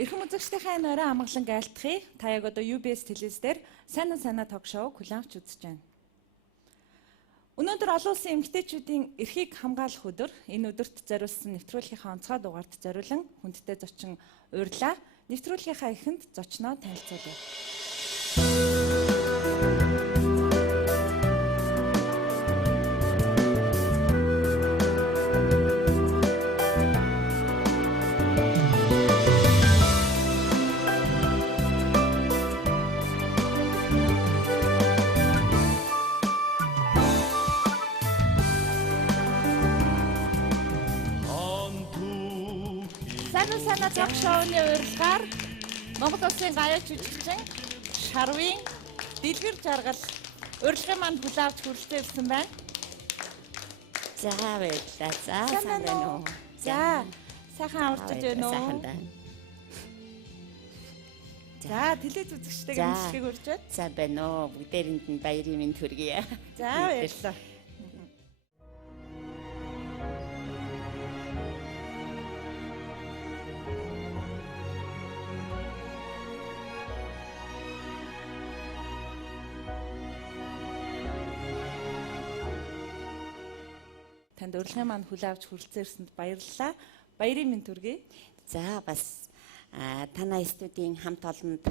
Эрхэм үзэгчдийн орой амгалан айлтгая. Та яг одоо UBS телевиз дээр сайн ток шоуг хүлээн авч үзэж байна. Өнөөдөр олон улсын эмэгтэйчүүдийн эрхийг хамгаалах өдөр. Энэ өдөрт зориулсан нэвтрүүлгийнхаа онцгой дугаард зориулан хүндтэй зочин урьлаа. Нэвтрүүлгийнхаа эхэнд зочноо танилцуулъя. Сайн ток шоуны урилгаар Монгол Улсын гаяа жүжигчин Шарвын дэлгэр жаргал урилгын манд хүлээн авч хүрэлцэн ирсэн байна. За баярлалаа. За сайн байна уу? За сайхан аварчж байна уу? Сайхан байна. За телевиз үзэгчтэйгээ мэдлэгийг хүрч байна. За байна уу? Бүгдээрэнд нь баярын мэнд хүргэе. За баярлалаа. Танд урилгын манд хүлээн авч хүрэлцэн ирсэнд баярлалаа. Баярын мэнд хүргэе. За бас танай студийн хамт олонд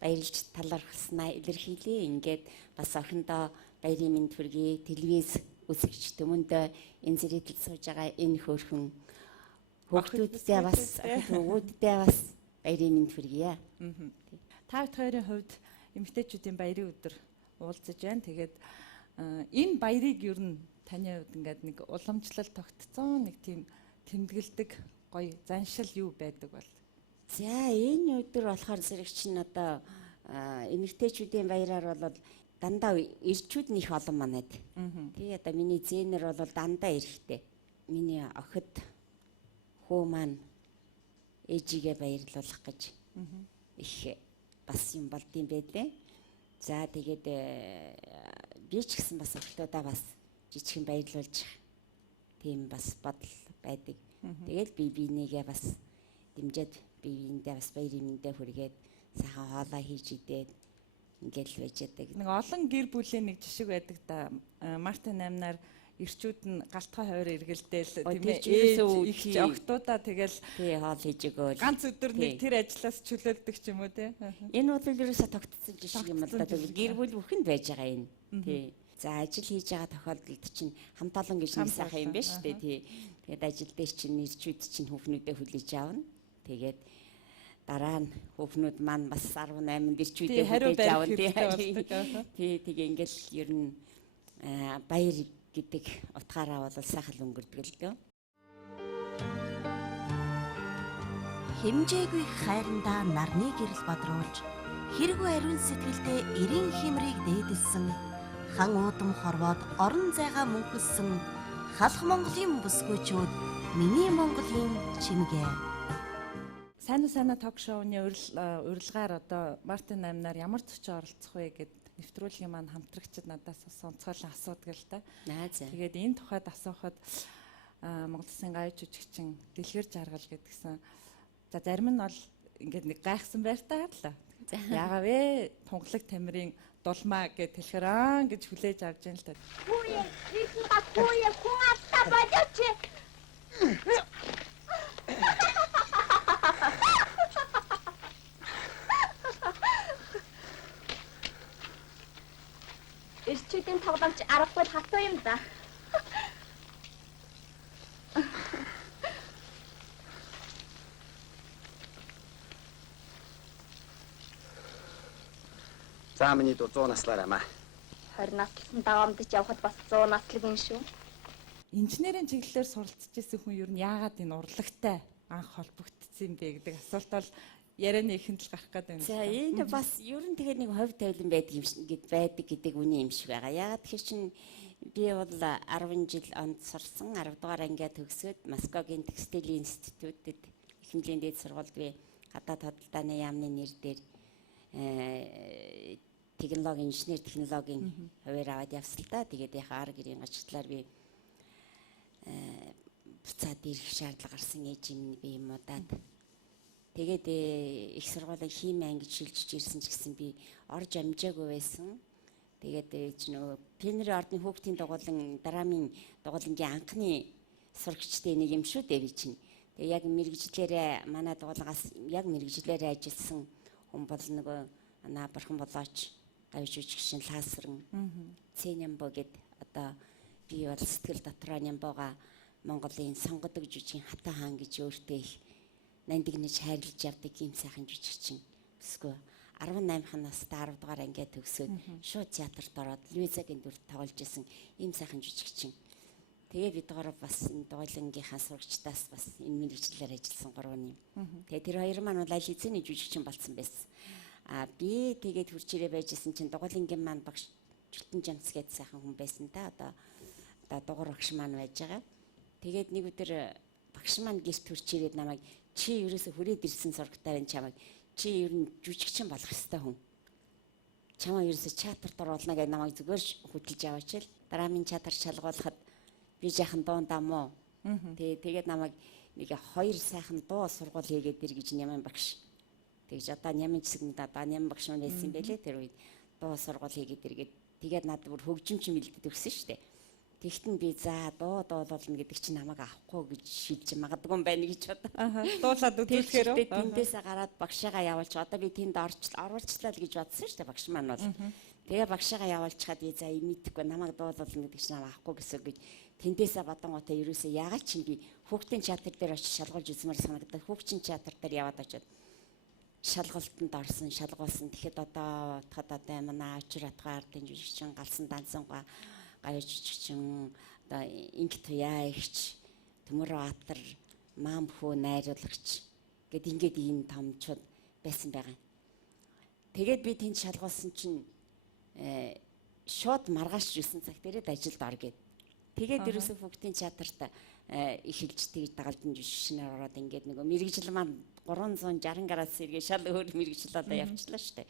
баярлж талархснаа илэрхийлье. Ингээд бас охиндоо баярын мэнд хүргэе. Телевиз үзэгч төмөндөө энэ зэрэгтэл сууж байгаа энэ хөөрхөн хүүхдүүдтэй бас өвгүүдтэй бас баярын мэнд хүргэе. Та хоёрын хувьд эмэгтэйчүүдийн баярын өдөр уулзаж байна. Тэгээд энэ баярыг ер нь таны хувьд ингээд нэг уламжлал тогтцсон нэг тийм тэмдэглэдэг гоё заншил юу байдаг бол? За энэ өдөр болохоор зэрэгч нь одоо эмэгтэйчүүдийн баяраар бол дандаа ирчүүд нь их олон манайд. Тэгээ одоо миний зээнэр бол дандаа ирэхтэй. Миний охид хүү маань ээжигээ баярлуулах гэж их бас юм болдсон байлээ. За тэгээд би ч гэсэн бас охидуудаа бас жижигхэн баярлуулж тийм бас бодол байдаг. Тэгэл би бинийгээ бас дэмжиж биендээ бас баярын мэндэ хүргээд сайхан хоолоо хийж идээд ингээл байж байдаг. Нэг олон гэр бүлийн нэг жишг байдаг да. Мартин 8-наар ирчүүд нь галтгой хойр эргэлдээл тийм ээ их охтуудаа тэгэл хоол хийж өгөөл. Ганц өдөр нэг тэр ажлаас чөлөөлдөг ч юм уу те. Энэ бол ерөөсө тогтцсон жишг юм л да. Гэр бүл бүхэнд байж байгаа энэ. Тий. За ажил хийж байгаа тохиолдолд чинь хамт олон гэж нэг сайхан юм байна шүү дээ тий. Тэгээд ажил дээр чинь ирчүүд чинь хүүхнүүдээ хүлээж аавна. Тэгээд дараа нь хүүхнүүд маань бас 18 ирчүүдээ хүлээж аавна тий. Тэгээ ингээл ер нь баяр гэдэг утгаараа бол сайхан өнгөрдөг л дээ. Хэмжээгүй хайрандаа нарны гэрэл бодруулж хэргүй ариун сэтгэлдээ эрийн хэмрийг дээдэлсэн хан уудам хорвоод орон зайгаа мөнхөлсөн халах Монголын бүсгүйчүүд миний Монголын чимгээ. Сайн ток шоуны урилгаар одоо Мартин 8-наар ямар зочин оролцох вэ гэд нэвтрүүлгийн маань хамтрагчид надаас онцгойлон асуудаг л да. Тэгээд энэ тухайд асуухад Монгол Улсын гаяа жүжигчин дэлгэр жаргал гэдгсэн. За зарим нь бол ингээд нэг гайхсан байртаа л. Яагаад вэ? Тунгалаг тамирын дулмаа гэж тэлхэрэн гэж хүлээж авч яана л та. Хүүе, ирсэн ба хүүе, хүн автаа болооч. Ирчүүдийн тоглоомч аргагүй хатуу юм да. За миний дуу 100 наслаарай маа. 20 наслсан даамдж явхад бас 100 наслаг юм шүү. Инженерийн чиглэлээр суралцж ирсэн хүн ер нь яагаад энэ урлагтай анх холбогдсон юм бэ гэдэг асуулт бол ярианы ихэнд л гарах гэдэг юм. За энэ бас ер нь тэгээд нэг хувь тавилан байдаг юм шиг байдаг гэдэг үний юм шиг байгаа. Яагаад тэгэхээр чинь би бол 10 жил онд сурсан 10 дугаар ангиа төгсөөд Москвагийн текстилийн институтэд эхнэлийн дээд сургуульд би гадаад хөдөлтааны яамны нэр дээр технологи инженер технологийн хуваар аваад явсан л да. Тэгээд яхаа ар гэрийн ачлалаар би буцаад ирэх шаардлага гарсан ээж юм би юм удаад. Тэгээд их сургуулийн хими ангид шилжиж ирсэн ч гэсэн би орж амжаагүй байсан. Тэгээд нөгөө Пенри ордны хүүхдийн дугуулан драмын дугуулангийн анхны сурагчдын нэг юм шүү дээ би чинь. Тэгээд яг мэрэгжлэрээ манай дугуулгаас яг мэрэгжлэрээ ажилласан хүн бол нөгөө ана Бархан болооч гавж үжигшин лаасран Цэнямбо гэд одоо би бол сэтгэл дотроо Нямбога Монголын сонгодог жүжигчин Хатан хаан гэж өөртөө их нандинж хайрлаж явдаг юм сайхан жүжигчин. Өсгөө 18 настай 10 дугаар ангиа төгсөөд шууд театрт ороод Луизагийн дүрд тоглож исэн ийм сайхан жүжигчин. Тэгээ бид гоор бас энэ дугуулангийнхаа сурагчдаас бас энэ мэргэжлээр ажилласан 3 юм. Тэгээ тэр хоёр маань бол аль хэзээний жүжигчин болсон байсан. Би тэгээд хурц ирээ байжсэн чинь дугуулангийн маань багш Чөлтөн Жамц гэдэг сайхан хүн байсан та одоо дугуур багш маань байж байгаа. Тэгээд нэг өдөр багш маань гэрт хурц ирээд намайг чи ерөөсө хүрээд ирсэн сурагтай байна чамайг чи ер нь жүжигчин болох ёстой хүн. Чамаа ерөөсө театрт оруулна гэж намайг зүгээр хөтлж аваачаал. Драмын театр шалгуулахад би жаахан дундаа мó. Тэгээд намайг нэг 2 сайхан дуу сургууль хийгээд ир гэж нямын багш. Тэгж одоо нямын хэсэгт одоо нямын багш нь байсан байлээ тэр үед дуу сургууль хийгээд иргээд тэгээд надад бүр хөгжимч мэлдэд өгсөн шүү дээ. Тэгтэн би за дуу дуулуулна гэдэг чинь намайг авахгүй гэж шийдэж магадгүй юм байна гэж бодоо. Дуулаад үзүүлэхээр тэндээсээ гараад багшаагаа явуулч одоо би тэнд оруулчлаа л гэж бодсон шүү дээ багш маань бол. Тэгээ багшаагаа явуулчихад би за мэдхгүй намайг дуулуулна гэдэг чинь намайг авахгүй гэсэн гэж тэндээсээ бодонготой ерөөсөө ягаад чинь би хүүхдийн театр дээр очиж шалгуулж үзмээр санагдаад хүүхдийн театр дээр яваад очиод шалгалтанд орсон шалгуулсан. Тэгэхэд одоо манай Авчир Атгаа ардын жүжигчин Галсан Данцангаа гавж жүжигчин одоо Инг Туяа ихч Төмөр Баатар Маам хүү найруулагч гэд ингээд ийм томчууд байсан байгаа. Тэгээд би тэнд шалгуулсан чинь шууд маргааш 9 цагт ирээд ажилд ор гэд. Тэгээд ерөөсөө хүүхдийн театрт эхэлж тэгж дагалдан жүжигчнээр ороод ингээд нөгөө мэрэгжил маань 360 градус сэргээ шал өөр мэрэгжил одоо явчлаа штэ.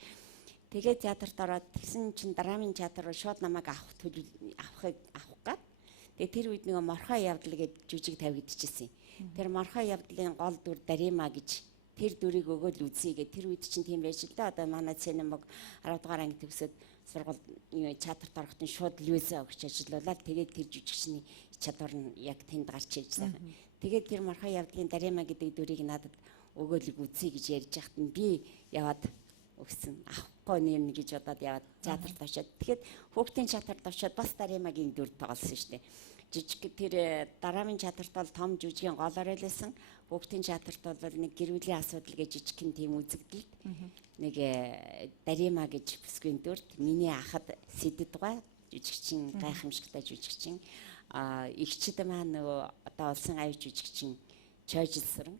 Тэгээд театрт ороод тэгсэн чинь драмын театр руу шууд намайг авах гад. Тэгээд тэр үед нөгөө Морхоо явдал гэж жүжиг тавигдчихсэн. Тэр Морхоо явдлын гол дүр Дарима гэж тэр дүрийг өгөөл үзье гэ. Тэр үед чинь тийм байж л да. Одоо манай Цэнэмбог 10 дугаар анги төгсөөд сургууль театрт орохтын шууд Луиза өгч ажиллаулаад тэгээд тэр жүжигчний чадвар нь яг тэнд гарч иж сайхан. Тэгээд тэр Морхоо явдлын Дарима гэдэг дүрийг надад өгөөл үзье гэж ярьж байхад би яваад өгсөн. Авахгүй нэрнэ гэж бодоод яваад театрт очиод. Тэгэхэд хүүхдийн театрт очиод бас Даримагийн дүр тоглосон шүү дээ. Жижиг тэр драмын театрт бол том жүжигийн голоор байлсан. Хүүхдийн театрт бол нэг гэр бүлийн асуудал гэж жижигхэн тийм үзэгдэлд нэг Дарима гэж бүсгийн дүрт миний ахад Сэдэдгай жүжигчин гайхамшигтай жүжигчин игчд маань нөгөө одоо улсын аюул жүжигчин Чойжилсран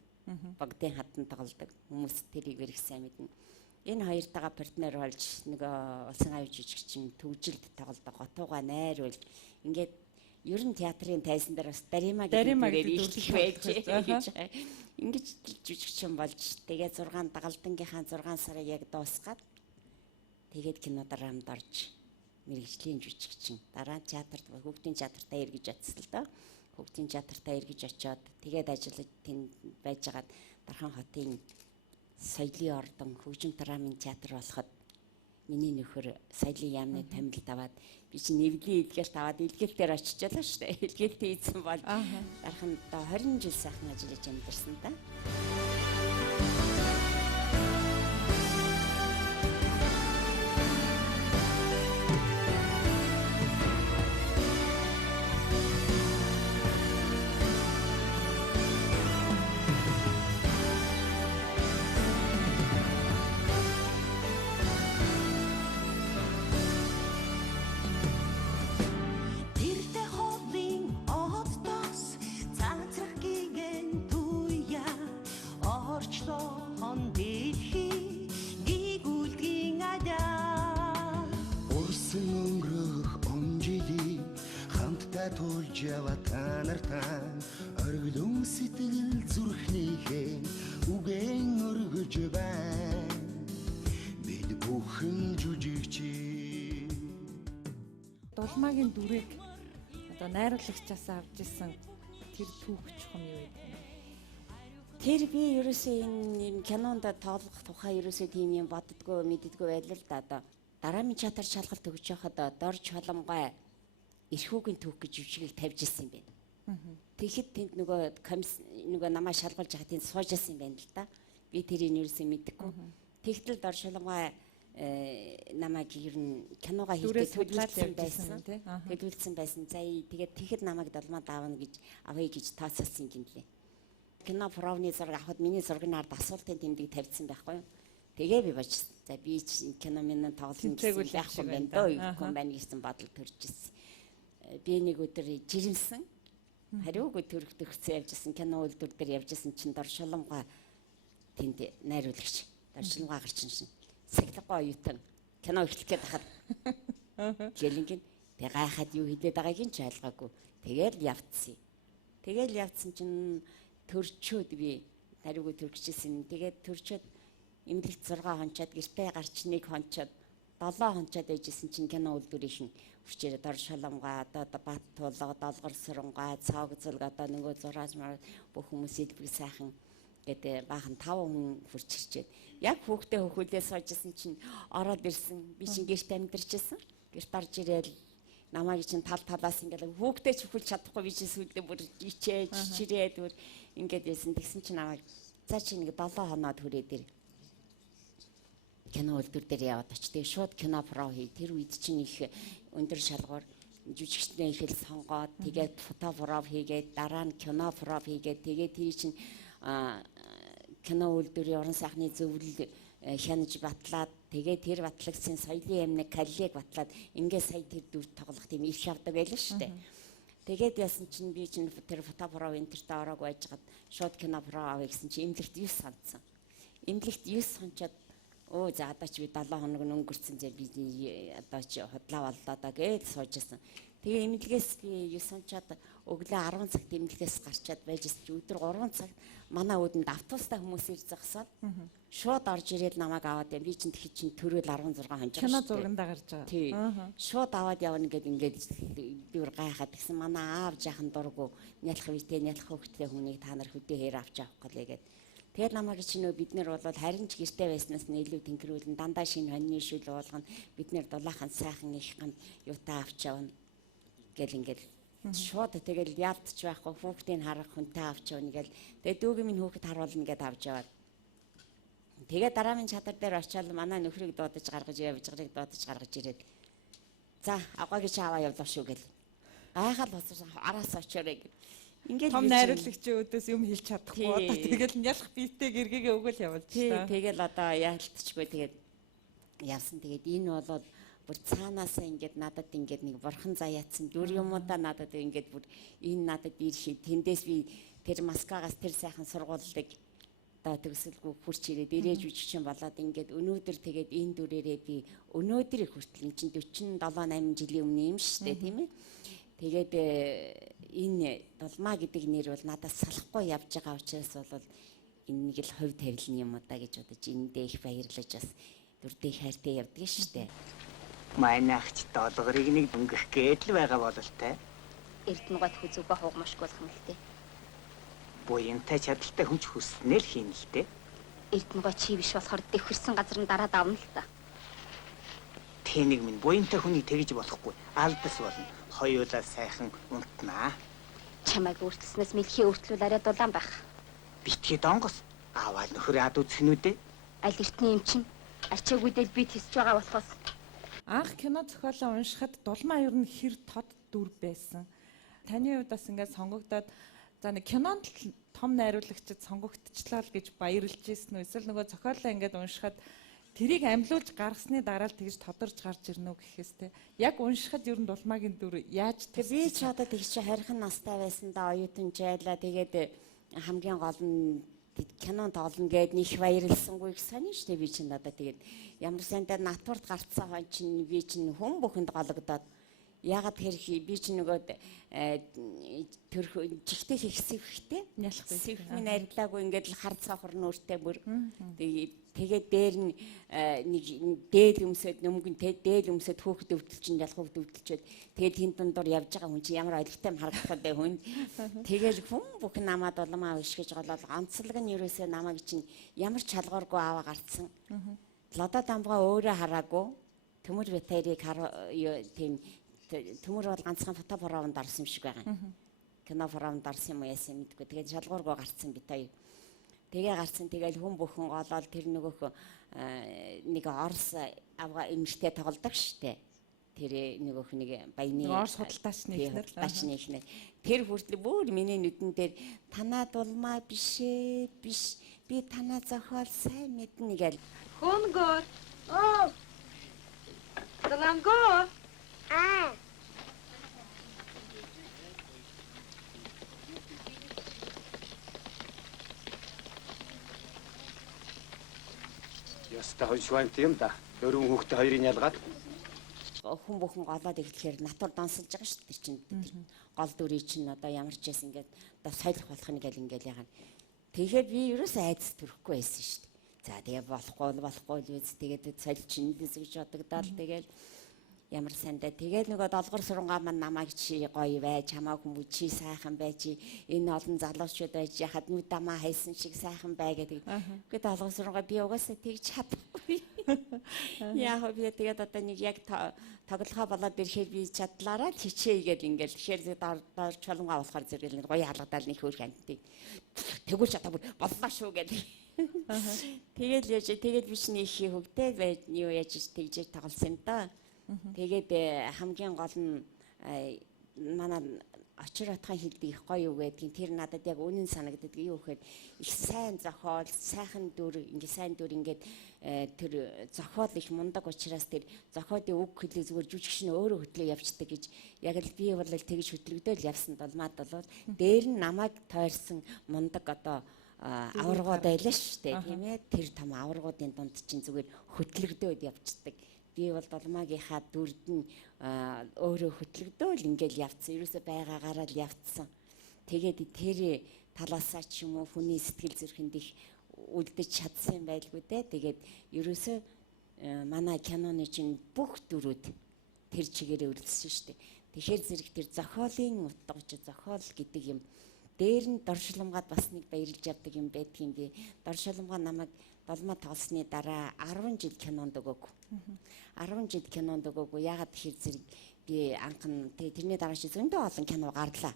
Богдын хатан тоглодог хүмүүс тэрийг их сайн мэднэ. Энэ хоёртойгоо партнер болж нөгөө улсын аюул жүжигчин төвжилд тоглодог готууга найруул ингээд ер нь театрын тайзан дээр бас Дарима гэдэг их байж гэж ингэж жүжигчин болж тэгээд 6 дагалдангийнхаа 6 сарыг яг дуусгаад тэгээд кино драмд орж мэрэгжлийн жүжигчин дараа театрт хүүхдийн театртаа эргэж очсон л доо. Хүүхдийн театртаа эргэж очиод тэгээд ажиллаж тэнд байжгаад Дархан хотын соёлын ордон хөгжим драмын театр болоход миний нөхөр соёлын яамны томилд аваад би чи нэвлийн илгээлт аваад илгээл дээр очижлаа шүү дээ. Илгээлт хийсэн бол Дархан одоо 20 жил сайхан ажиллаж амьдэрсэн та. Намайхаа туулж ява та нартаа оргилон сэтгэл зүрхнийхээ үгэн өргөж байна. Бид бүхэн жүжигчээ. Дулмаагийн дүрийг одоо найруулагчаас авч исэн тэр түүх чухам юу вэ? Тэр би ерөөсөө энэ кинонд тоглох тухай ерөөсөө тийм юм боддгоо мэддгөө байлаа л да. Одоо дараамын чатар шалгалт өгч явахад дорж холомгой эрхүүгийн түүх гэж жүжигийг тавьж ирсэн юм байна. Тэгэхэд тэнд нөгөө намаа шалгуулж байгаа тэнд сууж ирсэн юм байна л да. Би тэрийг ерөөсөө мэддэггүй. Тэгтэл дорж холомгой намайг ер нь киногоо хийхдээ төлөвлөсөн байсан. Төлөвлөсөн байсан. За тэгээд тэгэхэд намайг долмаа давна гэж авъя гэж тооцоолсон юм лээ. Кино провны зураг авахд миний зургийн ард асуултын тэмдэг тавьсан байхгүй юу? Тэгээ би бачсан. За би кино минь тоглосон гэсэн байхгүй байна дөө юм байна гэсэн бодол төрж ирсэн. Би нэг өдөр жирэмсэн. Хариугүй төрөгдөгцөө явжсэн кино үйлдвэр дээр явжсэн чинь доршоломгоо тэнд найруулагч доршоломгоо гарчин шин. Сахилгагүй оюутан кино эхлэх гээд хахад гэлингийн тэг гайхаад юу хэлээд байгааг нь ч ойлгоогүй. Тэгэл явцсан чинь төрчөөд би хариугүй төрчихсэн. Тэгээд төрчөөд эмнэлэгт 6 хончоод гэртээ гарч 1 хончоод 7 хончоод байжсэн чинь кино үйлдвэрийн хүчээр дор шоломгоо одоо бат тулга долгор сүрэнгаа цаог зүлг одоо нөгөө зураас бүх хүмүүс илбэг сайхан гэдэг баахан 5 хүн хурч ирчээд яг хүүхдээ хөхүүлээ суужсэн чинь ороод ирсэн. Би чинь гэрт амьдарчсэн. Гэрт орж ирээл намайг чинь талаас ингээл хүүхдээ ч хөхүүлж чадахгүй би чинь сүлдээ бүр ичээж чирээд бүр ингээд байсан. Тэгсэн чинь намайг за чи нэг 7 хоноод хүрээд ир. Кино үйлдвэр дээр яваад оч. Тэгээ шууд кино про хий. Тэр үед чинь их өндөр шалгуур жүжигчдээ их л сонгоод тэгээд фото про хийгээд дараа нь кино про хийгээд тэгээд тэр чинь кино үйлдвэрийн орон сайхны зөвлөл хянаж батлаад тэгээд тэр батлагдсан соёлын амныг каллиг батлаад ингээд сая тэр дүр тоглох тийм их авдаг байлаа шүү дээ. Тэгээд яасан чинь би чинь тэр фото про энтертэй ороог байжгаад шууд кино про авъя гэсэн чинь эмнэлэгт 9 санцсан. Эмнэлэгт 9 санчаад оо за одоо ч би 7 хоног өнгөрцөн зэ би одоо ч хотлоо боллоо да гэж суужсэн. Тэгээ эмнэлгээс би 9 санчаад өглөө 10 цагт эмнэлгээс гарчаад байжсэн чи өдөр 3 цагт манай өөдөнд автобустай хүмүүс ирж зогсоод шууд орж ирээд намайг аваад би чинь тэгэхэд чинь төрөл 16 хоног кино зургандаа гарч байгаа. Тий. Шууд аваад явна ингээд дүүр гайхаад гэсэн манай аав жаахан дургу нялх витэ нялх хөвгтэй хүнийг та нар хөдөө хээр авч авах гэлээгээд тэгээд намайг чинь бид нэр бол харин ч гэртээ байснаас нь илүү тэнхрүүлэн дандаа шинэ хоньны шүл уулгана бид нэр дулаахан сайхан их ганд юутай авч явна гэл ингээд шууд тэгэл яалтч байхгүй хүүхдийг харах хүнтэй авч явна гэл тэгээд дүүгийн минь хүүхэд харуулна гэдээ авч яваад тэгээд дараамын чадар дээр очиад манай нөхрийг дуудаж гаргаж явжгарыг дуудаж гаргаж ирээд за аваагийн чи аваа явлаа шүү гэл гайхаад боцсон араас очоорой гэл ингээд том найруулагчийн өдөөс юм хэлж чадахгүй одоо тэгэл нялх биетэй гэргээгээ өгөөл явуулж та. Тэгэл одоо яалтчгүй тэгээд явсан. Тэгээд энэ бол бүр цаанаасаа ингээд надад ингээд нэг бурхан заяатсан дүр юмудаа надад ингээд бүр энэ надад ирэх тэндээс би тэр маскагаас тэр сайхан сургуулийг одоо төгсөлгүй хурч ирээд ирээж үжигчин болоод ингээд өнөөдөр тэгээд энэ дүрээрээ би өнөөдөр хүртэл эн чинь 47 8 жилийн өмнө юм шүү дээ тийм ээ. Тэгээд энэ долмаа гэдэг нэр бол надад салахгүй явж байгаа учраас бол энэ нэг л хувь тавилан юм удаа гэж бодож эндээ их баярлаж бас дүрдээ хайртай явдаг шүү дээ. Манайхч долгорыг нэг дөнгөх гээд л байгаа бололтой. Эрдэнэгт хүзүүгээ хугамшгүй болох юм л дээ. Буянтай чадaltaй хүнч хүснээр хийн л дээ. Эрдэнэгээ чи биш болохоор дэвхэрсэн газар нь дараад авна л та. Тэнийг минь буянтай хүнийг тэгж болохгүй. Алдас болно. Хоёулаа сайхан унтнаа. Чамайг өөрчлснөөс мэлхий өөртлөл арай дулаан байх. Битгий донгос. Аваад нөхөр ад үзхнүүдээ. Аль эртний юм чинь арчаагүйдэл би тэсэж байгаа болохоос. Анх кино зохиолоо уншихад дулмаа ер нь хэр тод дүр байсан. Таны хувьд бас ингээд сонгогдоод за нэг кинонд том найруулагчид сонгогдчихлаа л гэж баярлж ирсэн үү? Эсвэл нөгөө зохиолоо ингээд уншихад тэрийг амьлуулж гаргасны дараа л тэгж тодорж гарч ирнэ үү гэхээс те. Яг уншихад ер нь дулмаагийн дүр яаж би ч одоо тэг чи харьхан настай байсан да оюутан жайлаа тэгээд хамгийн гол нь кинонд тоглоно гэд них баярлсангүй их сонин штэ би чинь надад тэгээд ямар сайн дээр натурд гарцсан хон чинь би чинь хүн бүхэнд гологдоод Ягаад хэрэг би ч нөгөө төрх жигтэй хэсэгтэй сэвхэн арилаагүй ингээд л хар цавхар нүртэй бүр тэгээд дээр нь нэг дээл өмсөд нөмгөн дээл өмсөд хөөхд өвдөлчин ялхогд өвдөлчөөд тэгээд тэнд дундуур явж байгаа хүн чинь ямар ойлгохтой харагдах вэ хүн тэгээд хүн бүх намаад улмаа өшгөж голоод онцлог нь ерөөсөө намайг чинь ямар чалгуургүй аваа гарцсан лодо дамбгаа өөрөө хараагүй төмөр ветерийг тийм төмөр бол ганцхан фотофоровонд орсон юм шиг байгаа юм. Кино форовонд орсон юм уу яасан мэдгүй. Тэгээд шалгуургүй гарцсан бит хоёр. Тэгээ гарцсан тэгэл хүн бүхэн голоод тэр нөгөөх нэг Орос авга эмэгтэй тоглодог штэ. Тэр нөгөөх нэг баяны Орос худалдаачны ихнэр. Тэр хүртэл бүр миний нүдэн дээр танаа дулмаа бишээ биш би танаа зохиол сайн мэднэ гэл. Хөнгөр. Оо. Даламго. Яста хоншван тийм да. Дөрвөн хүүхдээ хоёрын ялгаад хүн бүхэн голоод эхлэхээр натур донсолж байгаа шүү дээ чинь. Гол дүрий чинь одоо ямар ч байсан ингээд одоо сойлох болох нь гэл ингээл ягаа. Тэгэхээр би ерөөсөө айдас төрөхгүй байсан шүү дээ. За тэгээ болохгүй л үз тэгээд соль чинь гэж бодогдоод тэгээд ямар сандаа тэгээд нөгөө долгор сурангаа маань намайг чи гоё байж хамаагүй хүмүүс чи сайхан байж энэ олон залуучууд байж яхад нүд дамаа хайсан шиг сайхан бай гэдэг. Гэхдээ долгор сурангаа би угаасаа тэгж чадахгүй. Яг би тэгээд одоо нэг яг тоглохоо болоод ирэхээр би чадлаараа хичээгээд ингээл тэгэхээр доор чулангаа болохоор зэрэг гоё халгадаал нэг хөөх амтыг тэгвэл чадаагүй боллоо шүү гэдэг. Тэгээд би чинь их хөвгтэй байж юу яаж тэгж тоглосон юм да. Тэгээд хамгийн гол нь манай очир отхон хэлдэг их гоё юу гэдгийг тэр надад яг үнэн санагддаг юу гэхээр их сайн зохиол, сайхан дүр, ингээ сайн дүр ингээд тэр зохиол их мундаг учраас тэр зохиолын үг хэлийг зүгээр жүжигчин өөрөө хөтлөө явцдаг гэж яг л би бол тэгж хөтлөгдөөл явсан долмаад бол дээр нь намайг тойрсон мундаг одоо аваргууд байлаа шүү дээ тийм ээ тэр том аваргуудын дунд чинь зүгээр хөтлөгдөөд явцдаг. Би бол долмаагийнхаа дүрд нь өөрөө хөтлөгдөөл ингээл явцсан. Ерөөсөө байгаагаараа л явцсан. Тэгээд тэр талаасаа ч юм уу хүний сэтгэл зүрхэнд их үлдэж чадсан байлгүй дээ. Тэгээд ерөөсөө манай киноны чинь бүх дүрүүд тэр чигээрээ үлдсэн шүү дээ. Тэгэхээр зэрэг тэр зохиолын утгач зохиол гэдэг юм дээр нь доршилмгаад бас нэг баярлж явдаг юм байдгийн би. Доршилмгаа намайг долмаа тоглосны дараа 10 жил кинонд өгөөгүй. 10 жил кинонд өгөөгүй. Ягаад тэгэхээр зэрэг би анхан тэрний дараа чи зөндөө олон кино гарлаа.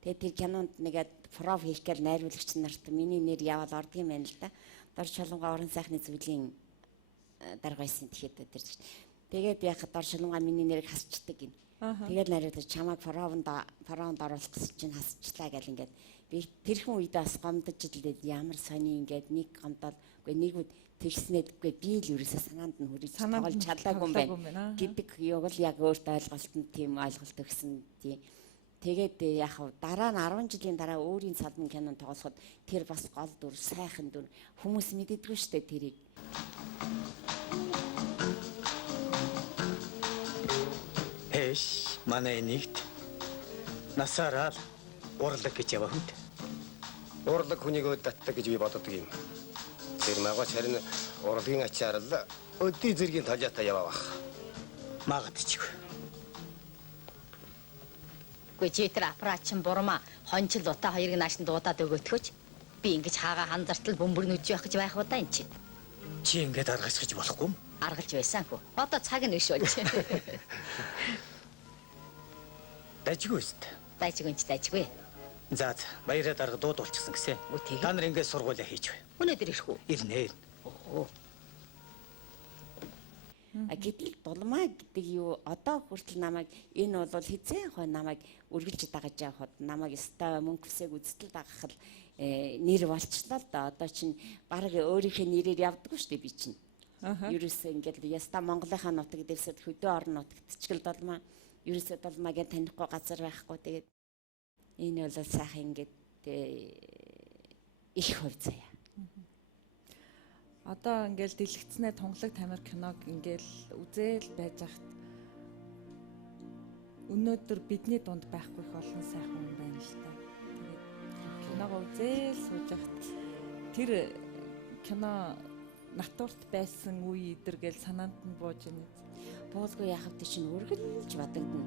Тэгээд тэр кинонд нэгээд проф хийх гал найруулагч нарт миний нэр яваад ордог юм байна л да. Дор шалгангаа орон сайхны зүйлийн дарга байсан тэгэхэд тэр. Тэгээд яг дор шалгангаа миний нэрийг хасчдаг гин. Тэгээд найруулагч чамайг профонд оруулах гэсэн чинь хасчлаа гэл ингээд би тэрхэн үедээ бас гомдож илээд ямар сони ингээд нэг гомдол үгүй нэг үд тэгснээдгүй би л ерөөсөө санаанд нь хүрэж тоглож чадаагүй юм байна гэдэг юг л яг өөртөө ойлголтод тийм ойлголт өгсөн тий. Тэгээд яг дараа нь 10 жилийн дараа өөрийн салмын кинон тоглоход тэр бас гол дүр сайхан дүр хүмүүс мэддэггүй шүү дээ тэрийг. Эш манай нэгт насаараа урлаг гэж яваа хүнд. урлаг хүнийг өддатдаг гэж би боддог юм. Тэр магаач харин урлагийн ачаар л өдний зэргийн талжаатаа яваах. Магадчихгүй. Гүй чи тэр аппарачин бурма хончил утаа хоёрыг нааш нь дуудаад өгөөтгөч. Би ингэж хаага ханзартал бөмбөрнөж явах гэж байх удаа энэ чинь. Чи ингэж аргасгаж болохгүй юм? Аргалж байсан хөө. Одоо цаг нь биш болж. Дайжгүй өст. Дайжгүй. За баяраа дарга дуудуулчихсан гэсэн. Та нар ингэж сургуулаа хийж бай. Өнөөдөр ирэх үү? Ирнэ. Гэтэл дулмаа гэдэг юу одоо хүртэл намайг энэ бол хизээ хой намайг үргэлж дагаж явахад намайг өстой мөнгөсөг үзтэл дагах л нэр болчлаа л да. Одоо чинь баг өөрийнхөө нэрээр явдаггүй шүү дээ би чинь. Ерөөсөө ингээд яста Монголынхаа нутаг дэвсэд хөдөө орон нутагт ч гэл долмаа ерөөсөө долмаагийн танихгүй газар байхгүй тэгээд энэ бол сайхан ингээд их хөв заяа. Одоо ингээл дэлгэцнээ тунгалаг тамир киног ингээл үзээл байж хат өнөөдөр бидний дунд байхгүй их олон сайхан хүн байна л та. Тэгээд киногоо үзээл сууж байхад тэр кино натурт байсан үе идэр гэл санаанд нь бууж байна. Буулгүй яхав тий чинь өргөж бодогдно.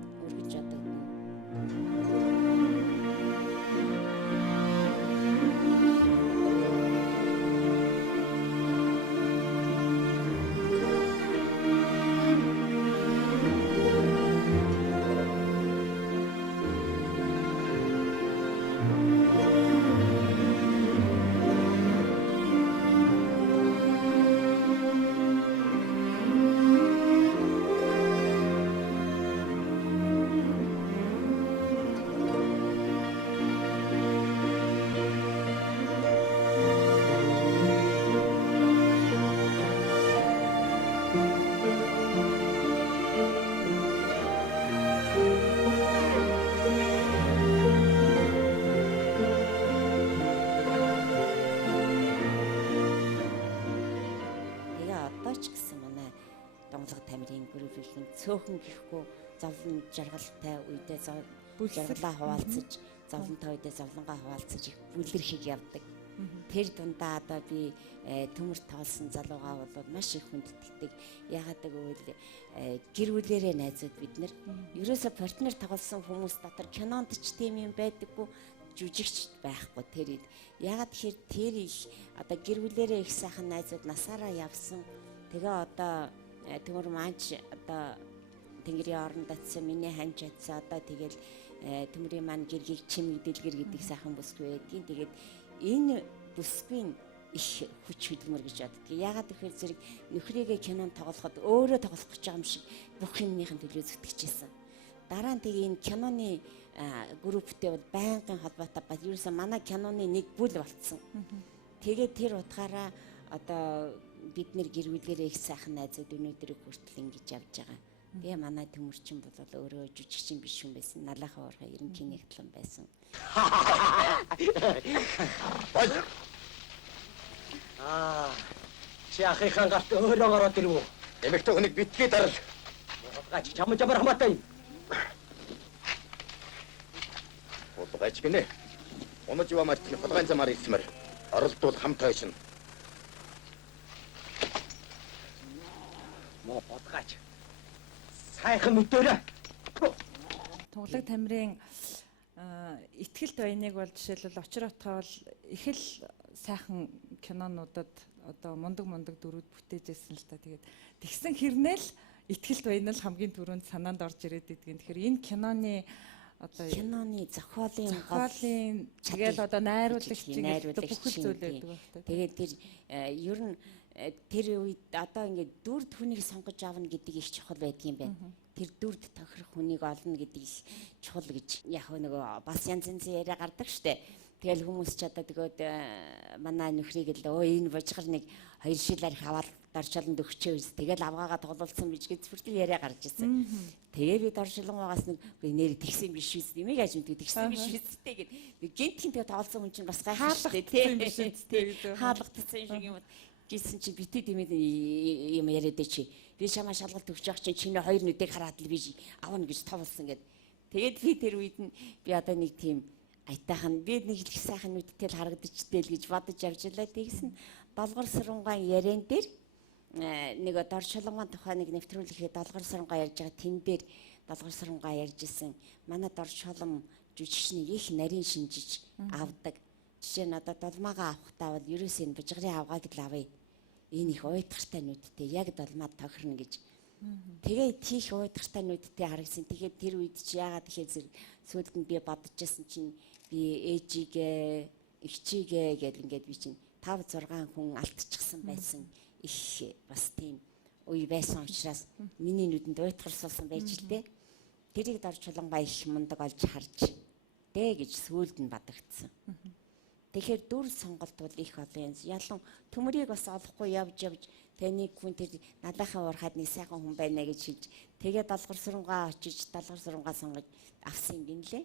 Цөөхөн гэхгүй зовлон жаргалтай үедээ жаргалаа хуваалцаж, зовлонтой үедээ зовлонгоо хуваалцаж их бүлэрхийг явдаг. Тэр дундаа одоо би төмөр тоолсон залуугаа бол маш их хүндэтдэг. Яагаад гэвэл гэр бүлэрээ найзууд бид нар ерөөсө партнер тоглосон хүмүүс дотор кинонд ч тийм юм байдаггүй, жүжигч байхгүй тэр үед. Яагаад тэгэхээр тэр их одоо гэр бүлэрээ их сайхан найзууд насаараа явсан. Тэгээ одоо төмөр маань одоо Тэнгэрийн орон татсан миний хань чадсан одоо тэгэл төмрийн маань гэргийг чимэг дэлгэр гэдэг сайхан бүсгүй байдгийн. Тэгээд энэ бүсгүй их хүч хөдөлмөр гэж боддог. Яагаад гэхээр зэрэг нөхрийгээ кинонд тоглоход өөрөө тоглох гэж байгаа юм шиг бүх юмныхын төлөө зүтгэжсэн. Дараа нь тэгээ энэ киноны групптэй бол байнгын холбоотой ба ерөөсөө манай киноны нэг бүл болцсон. Тэгээд тэр утгаараа одоо бид нэр гэр бүлээрээ их сайхан найзууд өнөөдрийг хүртэл ингэж явж байгаа. Тэгээ манай төмөрчин бол өөрөө жүжигчин биш юм байсан. Налахаа уурхай ерөнхий нэгтлэн байсан. Чи ахыхан гарт өөрөө гараад ирв үү? Эмэгтэй хүнийг битгий дарал. Гаач чам хамаатай. Гаач гинэ. Онож ива мартны хулгайн замаар ирсмэр. Оролдвол хамт хойшин. Моо бодгаач. Сайхан мэдээрээ. Тунгалаг тамирын ихтгэлт байныг бол жишээлбэл очир отгоо бол их л сайхан кинонуудад одоо мундаг дөрүүд бүтээжсэн л та. Тэгээд тэгсэн хэрнээл ихтгэлт байна л хамгийн түрүүнд санаанд орж ирээд идэгэн. Тэгэхээр энэ киноны одоо киноны зохиолын тэгэл одоо найруулагч бүх зүйл байдаг байна. Тэгээд тэр ер нь тэр үед одоо ингээд дүрд хүнийг сонгож авна гэдэг их чухал байдгийн байна. Тэр дүрд тохирох хүнийг олно гэдэг их чухал гэж яг нөгөө бас янз янзын яриа гардаг штэ. Тэгэл хүмүүс ч одоо тэгээд манай нөхрийг л энэ божгор нэг 2 шилээр их аваад дорчлонд өгчөө үз. Тэгэл авгаагаа тоглуулсан бич гэж бүртэл яриа гарч ирсэн. Тэгээ би дорчлонгоогоос нэг нэр тэгсэн биш үз. Имийг аж мэдээ тэгсэн биш үзтэй гэд. Гинтхэн тэгээ тоглолцсон хүн чинь бас гайхалтай тийм биш үзтэй. Хаалгатсан шиг юм. Гисэн чи битээ димэд юм яриад чи. Би чамаа шалгалт өгч явах чинь чиний хоёр нүдийг хараад л би авна гэж товлсон гэд. Тэгээд би тэр үед нь би одоо нэг тийм айтайхан би нэг их сайхан нүдтэй л харагдчихтэй л гэж бодож явж байлаа. Тэгсэн долгор сурангуй яриан дээр нэг дорчлонгон тухай нэг нэвтрүүлэхэд долгор сурангуй ярьж байгаа тэн дээр долгор сурангуй ярьж исэн. Манай дорчлон жүжигчний их нарийн шинжиж авдаг. Жишээ нь одоо долмаага авахтаа бол ерөөсөө энэ бужгарын авгааг л авъя. Энэ их уйтгартай нүдтэй яг долмаад тохирно гэж. Тэгээ тийх уйтгартай нүдтэй харагдсан. Тэгээд тэр үед чи яагаад тэгэхээр сүүлд нь би бодожсэн чинь би ээжигээ, эгчигээ гэл ингээд би чинь 5 6 хүн алдчихсан байсан. Их бас тийм үе байсан учраас миний нүдэнд уйтгар суулсан байж л дээ. Тэрийг дорчлонгоо их мундаг олж харж дээ гэж сүүлд нь бодогдсон. Тэгэхээр дүр сонголт бол их олон юм. Ялан төмөрийг бас олохгүй явж таны хүн тэр налахаа уурхаад нэг сайхан хүн байна гэж хэлж тэгээд долгор сурангуй очиж долгор сурангуй сонгож авсан юм гинлээ.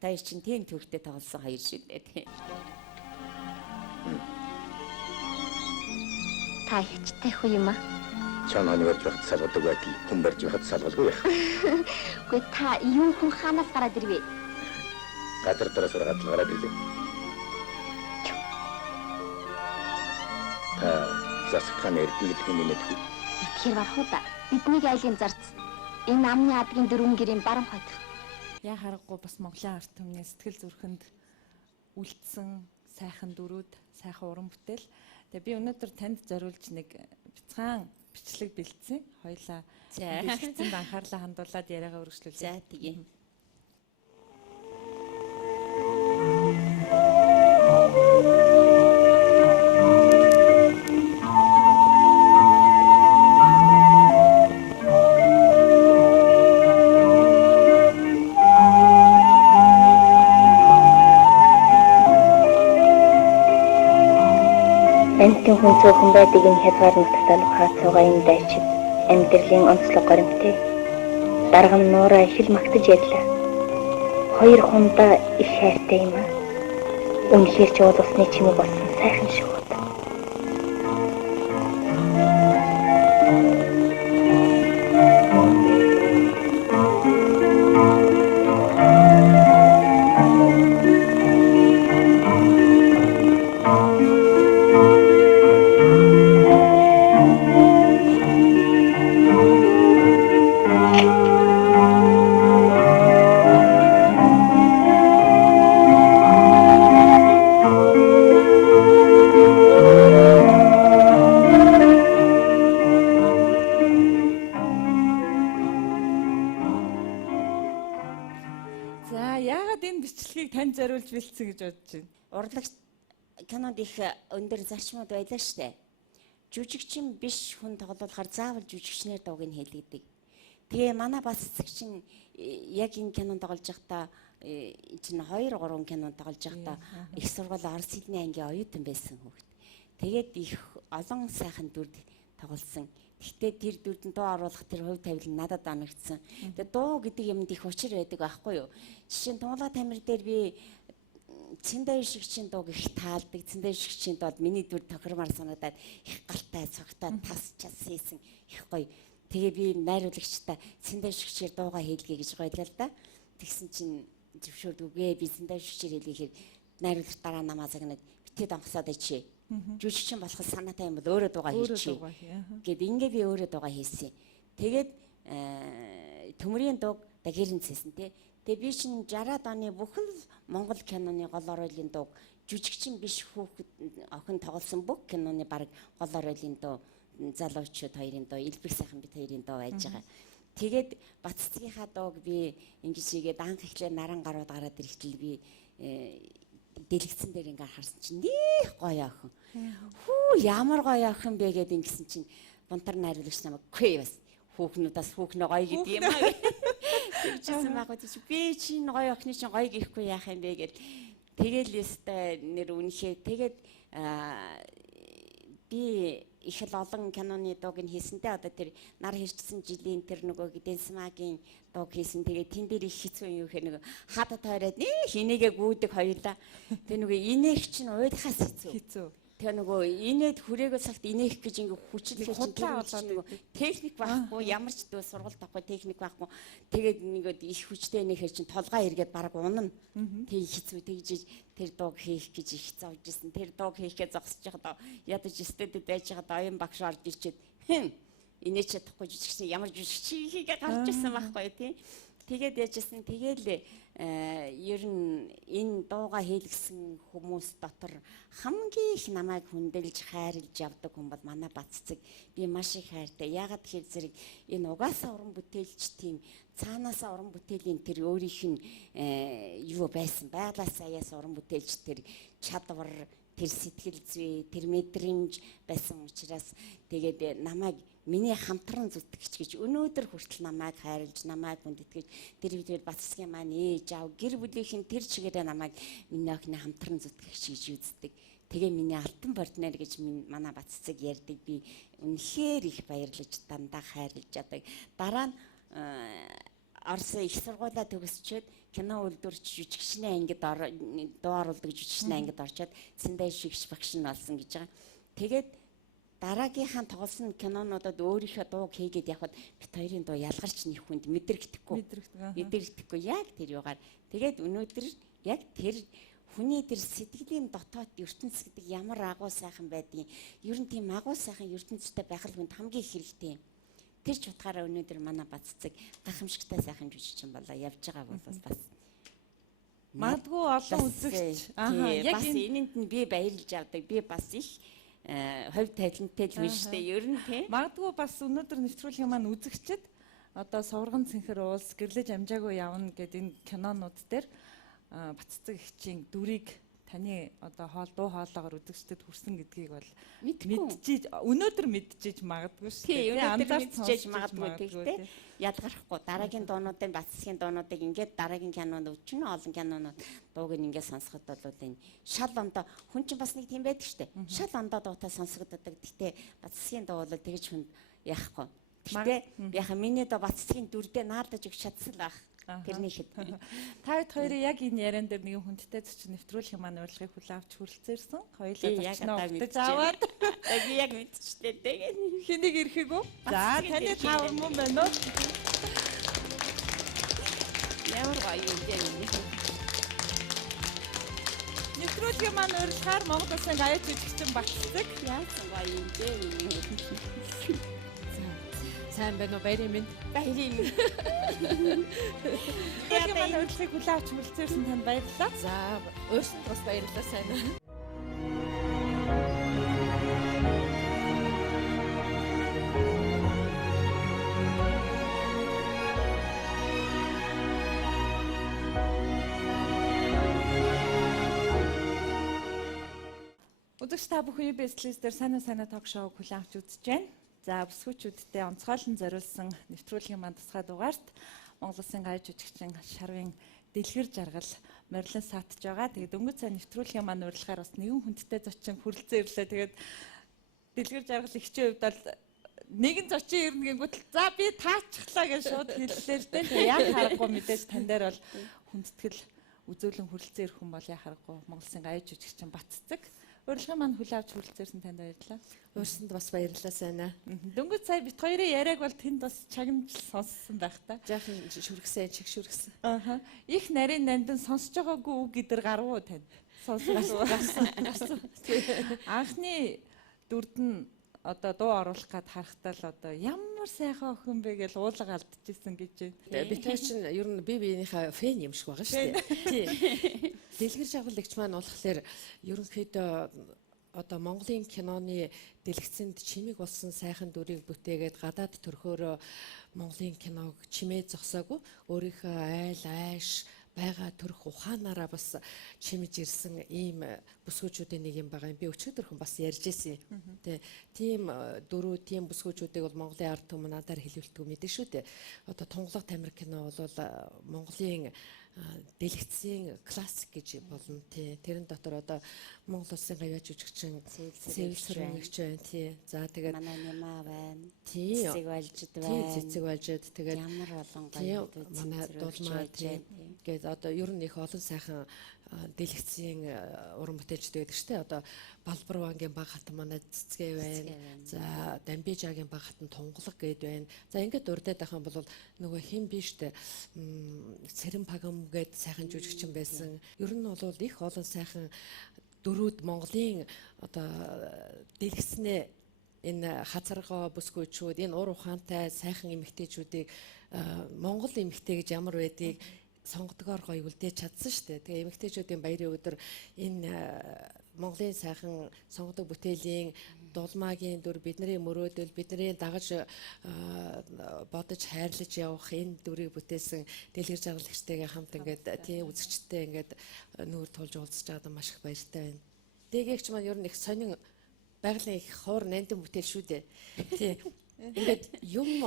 Та чинь тийм төвхтэй тоглосон хоёр шиг дээ тий. Та хичтэй хүү юм аа. Чананы барьж байхад салгадаг байтал хүн барьж байхад салгалгүй яах. Үгүй та юу хүн хаанаас гараад ирвэ? Гадар дараа сургаад л гараад ирлээ. Та засагтхааны эрдэнэ гэдэг юм мэдэх үү? Тэгэхээр барах уу да. Бидний айлын зарц. Энэ амны адгийн дөрвөн гэрийн баруун хойд. Яа харахгүй бас Монголын арт түмний сэтгэл зүрхэнд үлдсэн сайхан дөрүүд, сайхан уран бүтээл. Тэгээ би өнөөдөр танд зориулж нэг бяцхан бичлэг бэлдсэн. Хоёлаа бэлтгэцэнд анхаарлаа хандуулад яриагаа үргэлжлүүлээ. За тийм. Амьтан хүн цөөхөн байдаг энэ хязгаар нутагтал хаацуугаа энэ дайчид амьдралын онцлог горимтэй. Дарган нуураа их л магтаж ярьлаа. Хоёр хундаа их хайртай юм аа. Үнэхээр ч уул усны чимэг болсон сайхан шүү. зориулж бэлдсэн гэж бодож байна. Урлагч кинонд их өндөр зарчмууд байлаа штэ. Жүжигчин биш хүн тоглуулахаар заавал жүжигчнэр дууг нь хэлэгдэг. Тэгээ манай бас цэгчин яг энэ кинонд тоглож байхдаа чинь 2 3 кинонд тоглож байхдаа их сургууль Орос хэлний ангийн оюутан байсан хүүхэд. Тэгээд их олон сайхан дүрд тоглосон. Гэхдээ тэр дүрдэн дуу оруулах тэр хувь тавилан надад оногдсон. Тэгээд дуу гэдэг юмд их учир байдаг байхгүй юу? Жишээ нь Тунгалаг тамир дээр би Цэндэ шигчийн дууг их таалдаг. Цэндэ шигчийн дууд миний дүр тохирмаар санагдаад их галтай цогтой тас час хийсэн их гоё. Тэгээ би найруулагчтай Цэндэ шигчээр дууга хийлгээ гэж гойлоо л да. Тэгсэн чинь зөвшөөрдөггүй. Би Цэндэ шигчээр хийлгээхээр найруулагч дараа намаа загнаад битээ донгосоод ичээ. Жүжигчин болох санаатай юм бол өөрөө дууга хийчихье. Гэт ингээ би өөрөө дууга хийсэн. Тэгээд төмрийн дууг дагэрэн цэсэн тий. Тэгээ би чинь 60-аад оны бүхэл Монгол киноны гол оруулын дууг жүжигчин биш хүүхэд охин тоглосон бүх киноны баг гол оруулын дуу залуучууд хоёрын дуу, Элбэг сайхан бит хоёрын дуу байж байгаа. Тэгээд Баццгийнхаа дууг би ингэж хийгээд анх эхлээ наран гарууд гараад ирэхдээ би дэлгэцэн дээр ингээ харсан чинь нэх гоё охин. Хүү ямар гоё охин бэ гэд ингэсэн чинь бунтар найруулагч намайг "Хөөе бас хүүхнүүдээс хүүхнөө гоё гэдэг юм аа." Тэгжсэн байгаа чи би чинь гоё охины чинь гоё гэхгүй яах юм бэ гэд тэгэл өстэй нэр үнэхээр тэгээд би их л олон киноны дууг нь хийсэнтэй одоо тэр нар хэрчсэн жилийн тэр нөгөө Дэнсмагийн дууг хийсэн. Тэгээд тэн дээр их хэцүү юм хэ нөгөө хадад тойроод хинээгээ гүйдэг хоёулаа. Тэр нөгөө инээх чинь уйдахаас хэцүү. Тэгээ нөгөө инээд хүрээгээ цагт инээх гэж ингээ хүчлэх чинь техник байхгүй ямар ч дөө сургалт авахгүй техник байхгүй. Тэгээд нэгэд их хүчтэй инээхээр чинь толгой эргээд бараг унана. Тэг хэцүү тэгж тэр дууг хийх гэж их зовж ирсэн. Тэр дууг хийхээ зогсож байхдаа ядаж студид байж байхдаа оюун багш орж ирчихэд инээч чадахгүй жижигч ямар жижигч хийгээ гарч ирсэн байхгүй тий. Тэгээд яжсэн тэгээл ер нь энэ дууга хийлгсэн хүмүүс дотор хамгийн их намайг хүндэлж хайрлж явдаг хүн бол манай Баццэг. Би маш их хайртай. Яагаад гэхээр зэрэг энэ угаасаа уран бүтээлч тийм цаанаасаа уран бүтээлийн тэр өөрийнх нь юу байсан байглаас аяас уран бүтээлч тэр чадвар тэр сэтгэл зүй тэр мэдрэмж байсан учраас тэгээд намайг миний хамтран зүтгэж гэж өнөөдөр хүртэл намайг хайрлж намайг хүндэтгэж тэр үед Баццгийн маань ээж аав гэр бүлийнхэн тэр чигээрээ намайг миний охины хамтран зүтгэж гэж үздэг. Тэгээ миний алтан партнер гэж манай Баццэг ярьдаг. Би үнэхээр их баярлаж дандаа хайрлаж ядаг. Дараа нь Орос их сургуулаа төгсчөөд кино үйлдвэрч жүжигчний ангид дуу оруулдаг жүжигчний ангид орчоод Цэндэ шигч багш нь болсон гэж байгаа. Тэгээд дараагийнхаа тоглосон кинонуудад өөрийнхөө дууг хийгээд явхад бит хоёрын дуу ялгарч нэг хүнд мэдрэгдэхгүй яг тэр югаар тэгээд өнөөдөр яг тэр хүний тэр сэтгэлийн дотоод ертөнц гэдэг ямар агуу сайхан байдгийг ер нь тийм агуу сайхан ертөнцтэй байх л хүнд хамгийн их хэрэгтэй. Тэр ч утгаараа өнөөдөр манай Баццэг гахамшигтай сайхан жүжигчин болоо явж байгаа бол бас магадгүй олон үзэгч яг энэнд нь би баярлж авдаг. Би бас их хувь таленттай л биш үү ер нь тийм. Магадгүй бас өнөөдөр нэвтрүүлгийн маань үзэгчд одоо Сувраган цэнхэр уулс гэрлэж амжаагүй явна гэдэг энэ кинонууд дээр Баццэг эгчийн дүрийг таны одоо дуу хоолоогоор үзэгчдэд хүрсэн гэдгийг бол мэдчихэж өнөөдөр мэдчихэж магадгүй шүү дээ. Анзаарч мэдчихэж магадгүй тэгтэй. Ялгархгүй дараагийн дуунуудын Баццгийн дуунуудыг ингээд дараагийн кинонууд өчнө олон кинонууд дууг ингээд сонсоход бол энэ шал ондоо хүн чинь бас нэг тийм байдаг шүү дээ. Шал ондоо дуутай сонсогддог. Гэтэ Баццгийн дуу бол тэгж хүн яахгүй. Гэтэ яхаа миний дуу Баццгийн дүрдээ наадаж өгч чадсан л байх. Тэрний хэд. Та хоёрын яг энэ яриан дээр нэгэн хүндтэй зочин нэвтрүүлэх маань урилгыг хүлээн авч хүрэлцээрсэн. Хоёулаа зочноо аваад би яг мэдчихлээ тэгээд хэнийг ирэхийг үү? За таны тавар мөн байна уу? Ямар гоё юм бэ? Нэвтрүүлэх маань урилгаар Монгол Улсын гаяа жүжигчин Баццэг яасан гоё юм бэ? Сайн байна уу? Баярын минь. Баярын. Яг манай урилгыг хүлээн авч хүрэлцээрсэн танд баярлалаа. За, өөрсөнд бас баярлалаа сайн. Үзэгч та бүхэн UBS дээр сайн ток шоуг хүлээн авч үзэж байна. За бүсгүүчүүдтэй онцгойлон зориулсан нэвтрүүлгийн маань тусгай дугаарт Монгол Улсын гаяа жүжигчин Шарвын дэлгэр жаргал морилон саатж байгаа. Тэгээд өнгөц цай нэвтрүүлгийн маань урилгаар бас нэгэн хүндтэй зочин хүрэлцэн ирлээ. Тэгээд дэлгэр жаргал ихчийн хувьд бол нэгэн зочин ирнэ гэнгүүт за би таачихлаа гэж шууд хэллээ л дээ. Тэгээд яг харахгүй мэдээж тань дээр бол хүндэтгэл үзүүлэн хүрэлцэн ирэх хүн бол яг харахгүй Монгол Улсын гаяа жүжигчин Баццэг. Урилгын маань хүлээн авч хүрэлцээрсэн танд баярлалаа. Өөрсөнд бас баярлалаа сайн аа. Дөнгөж сая бит хоёрын яриаг бол тэнд бас чагнаж сонссон байх та. Жаахан шүргсэн, чиг шүргсэн. Их нарийн нандин сонсож байгаагүй үг гэдэр гарвуу тань. Сонссон. Анхны дүрд нь одоо дуу оруулах гад харахтаа л одоо ямар сайхан охин бэ гэж уулга алдчихсан гэж байна. Бид хоёр чинь ер нь биенийхээ фэн юм шиг байгаа шүү дээ. Дэлгэр жаргалагч маань болохоор ерөнхийдөө одоо Монголын киноны дэлгэцэнд чимэг болсон сайхан дүрийг бүтээгээд гадаад төрхөөрөө Монголын киног чимээ зогсоогүй өөрийнхөө айл айш байгаа төрх ухаанаараа бас чимэж ирсэн ийм бүсгүүчүүдийн нэг юм байгаа юм. Би өчигдөрхөн бас ярьж ирсэн. Тийм дөрөв тийм бүсгүүчүүдийг бол Монголын ард түмэн надаар хэлүүлдэг мэдээ шүү дээ. Одоо Тунгалаг тамир кино бол Монголын дэлгэцийн классик гэж болно тий. Тэрэн дотор одоо Монгол Улсын гаяа жүжигчин Сэвэлсүрэгч байна тий. За тэгээд манай Нямаа байна. Тий. Цэцэг Валжид байна. Цэцэг Валжид тэгээд ямар олон гоё манай дулмаа тий. Тэгээд одоо ер нь их олон сайхан дэлгэцийн уран бүтээлчд байдаг шүү дээ. Одоо Балбарвангийн баг хатан манай Цэцгээ байна. За Дамбижагийн баг хатан Тунгалаг гээд байна. За ингээд урдаад байх юм бол нөгөө хэн биш дээ. Цэрэн Пагам гээд сайхан жүжигчин байсан. Ер нь бол их олон сайхан дөрүүд Монголын одоо дэлгэцнээ энэ хазаргоо бүсгүүчүүд энэ ур ухаантай сайхан эмэгтэйчүүдийг Монгол эмэгтэй гэж ямар байдгийг сонгодгоор гоё үлдээж чадсан шүү дээ. Тэгээ эмэгтэйчүүдийн баярын өдөр энэ Монголын сайхан сонгодог бүтээлийн дулмаагийн дүр бидний мөрөөдөл бидний дагаж бодож хайрлаж явах энэ дүрийг бүтээсэн дэлгэр жаргалагчтайгаа хамт ингээд тийм үзэгчтэй ингээд нүүр тулж уулзж байгаад маш их баяртай байна. Дээгч маань ер нь их сонин байгалийн их хоор нандин бүтээл шүү дээ. Тийм ингээд юм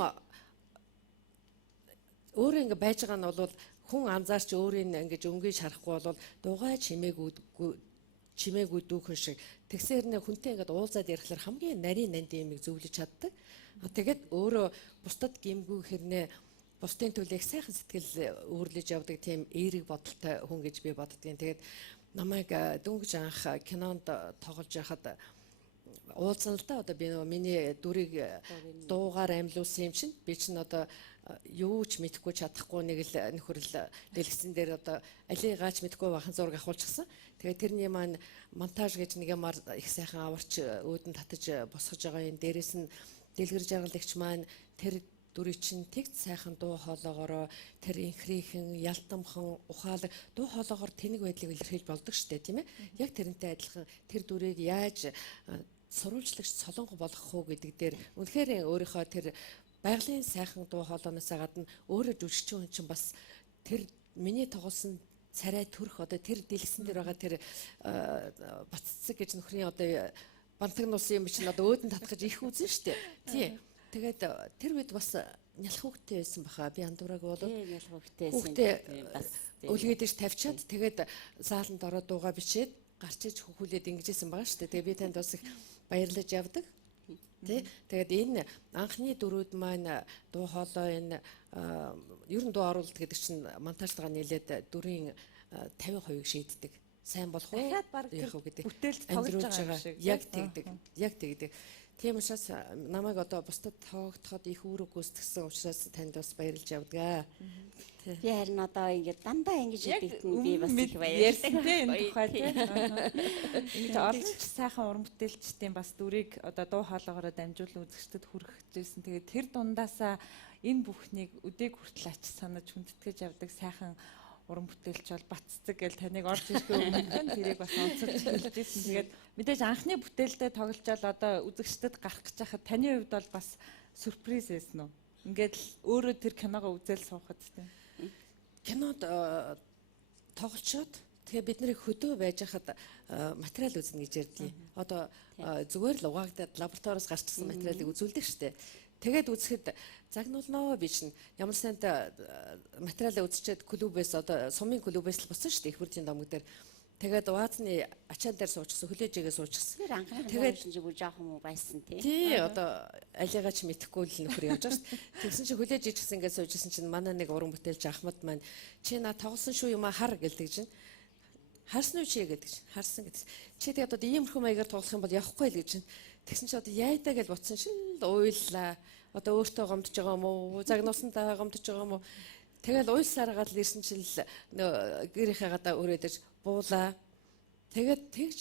өөрөө ингээд байж байгаа нь бол хүн анзаарч өөрийн ингэж өнгөж харахгүй бол дугай чимээгүй дүүхэн шиг тэгсээр нэ хүнтэй ингээд уулзаад ярихлаар хамгийн нарийн нандин юмыг зөвлөж чаддаг. Тэгээд өөрөө бусдад гимгүү хэрнээ бусдын төлөө их сайхан сэтгэл үүрлэж явдаг тийм эерэг бодолтой хүн гэж би боддгийн. Тэгээд намайг дөнгөж анх кинонд тоглож байхад уулзсан л да. Одоо би нөгөө миний дүрийг дуугаар амьлуулсан юм чинь би чинь одоо юу ч мэдэхгүй чадахгүй нэг л нөхөрл дэлгэцэн дээр одоо алигаач мэдэхгүй бахан зураг авахулчихсан. Тэгээд тэрний маань монтаж гэж нэг юмар их сайхан аварч өөдөн татаж босгож байгаа юм. Дээрээс нь дэлгэр жаргалагч маань тэр дүрийг чинь тэгт сайхан дуу хоолоогоор тэр инхрийнхэн ялтамхан ухаалаг дуу хоолоогоор тэнэг байдлыг илэрхийлж болдог штэ тийм ээ. Яг тэрнтэй адилхан тэр дүрийг яаж сурвалжлагч солонго болгох уу гэдэг дээр үнэхээр өөрийнхөө тэр байгалийн сайхан дуу хоолойноос гадна өөрөө жүжигчин хүн чинь бас тэр миний тоглосон царай төрх одоо тэр дэлгэсэн дээр байгаа тэр баццэг гэж нөхрийн одоо бантаг нуусан юм чинь одоо өөдөн татгаж их үзэн штэ. Тий. Тэгээд тэр үед бас нялх хөвгтэй байсан баха. Би андуураг болоод нялх хөвгтэй байсан. Үлгээдэж тавьчаад тэгээд зааланд ороод дуугаа бичээд гарч иж хөхүүлээд ингэжсэн байгаа штэ. Тэгээд би танд бас их баярлаж явдаг. Тий. Тэгээд энэ анхны дөрүүд маань дуу хоолой энэ ер нь дуу оруулалт гэдэг чинь монтажтайгаа нийлээд дүрийн 50% шийддэг. Сайн болох уу? Дахиад баг бүтээлд тоглож байгаа шиг. Яг тэгдэг. Яг тэгдэг. Тийм учраас намайг одоо бусдад тоогдоход их үүрэг гүйцэтгсэн учраас танд бас баярлж явдгаа. Би харин одоо ингэ дандаа ингэж хэлдэг би бас их баярлалаа. Энэ тухай тийм. Ингэж олонч сайхан уран бүтээлчдийн бас дүрийг одоо дуу хоолоогоор дамжуулан үзэгчдэд хүргэжсэн. Тэгээд тэр дундаасаа энэ бүхнийг өдөг хүртэл ач санаж хүндэтгэж явдаг сайхан уран бүтээлч бол баццэг гэж таныг орж ирэхгүй өмнө тэрийг бас онцолж хэлжсэн. Тэгээд мэдээж анхны бүтээлдээ тоглож одоо үзэгчдэд гарах гэж байхад таны хувьд бол бас сюрприз байсан уу? Ингээд л өөрөө тэр киногоо үзэл суухад тийм. Кинод тоглолцоод тэгээ бид нарыг хөдөө байж хахад материал үзнэ гэж ярьдیں۔ Одоо зүгээр л угаагдаад лабораториос гарчсан материалыг үзүүлдэг штэ. Тэгээд үзэхэд загнуулнаа би чинь ямар сайнд материалаа үзчихэд клубээс одоо сумын клубээс л бусан штэ их бүрдийн домог дээр. Тэгээд Уаазны ачаан дээр суучихсан, хүлээжээгээ суучихсан. Тэгээд чинь бүр жоохон муу байсан тий. Тий, одоо алигаач мэдэхгүй л нөхөр явж байгаа шүү дээ. Тэгсэн чинь хүлээж ичсэн ингээд суужсэн чинь манай нэг уран бүтээлч Ахмад маань чи наа тоглосон шүү юм хар гэлдэг чинь. Харсан уу чи гэдэг чинь. Харсан гэдэг. Чи тэгээд одоо иймэрхүү маягаар тоглох юм бол явахгүй л гэж чинь. Тэгсэн чи одоо яйдаа гэж бодсон шин уйллаа. Одоо өөртөө гомдож байгаа юм уу? Загнуусантаа гомдож байгаа юм уу? Тэгэл уйлсаар гал ирсэн чинь л гэрийнхээ гадаа өрөөдөж буулаа. Тэгээд тэгж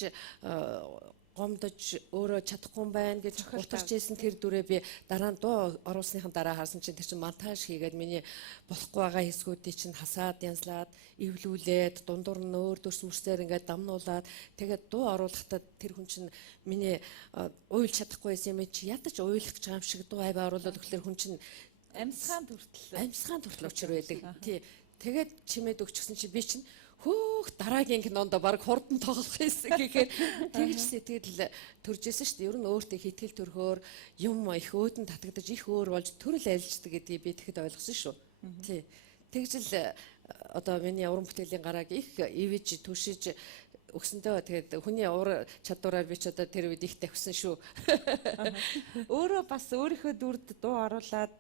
гомдож өөрөө чадахгүй юм байна гэж утарч ийсэн тэр дүрээ би дараа нь дуу оруулсныхан дараа харсан чинь тэр чинь монтаж хийгээд миний болохгүй байгаа хэсгүүдийг чинь хасаад янзлаад эвлүүлээд дундуур нь өөр дүрс мөрсээр ингээд дамнуулаад тэгээд дуу оруулахдаа тэр хүн чинь миний уйлж чадахгүй юм чи ядаж уйлах гэж байгаа юм шиг дуу аваа оруулаад өгөхлөөр хүн чинь амьсгаан төртөл учир байдаг. Тий. Тэгээд чимээд өгчихсэн чи би чинь хөөх дараагийн кинонд баг хурдан тоглох байсан гэхээр тэгж сэтгэл төржсэн шүү дээ. Ер нь өөртөө хитгэл төрхөөр юм их өөдөн татагдаж их өөр болж төрөл айлждаг гэдгийг би тэгэхэд ойлгосон шүү. Тий. Тэгж л одоо миний уран бүтээлийн гарааг их ивэж түшиж өгсөндөө тэгээд хүний уур чадвараар би ч одоо тэр үед их тавьсан шүү. Өөрөө бас өөрийнхөө дүрд дуу оруулаад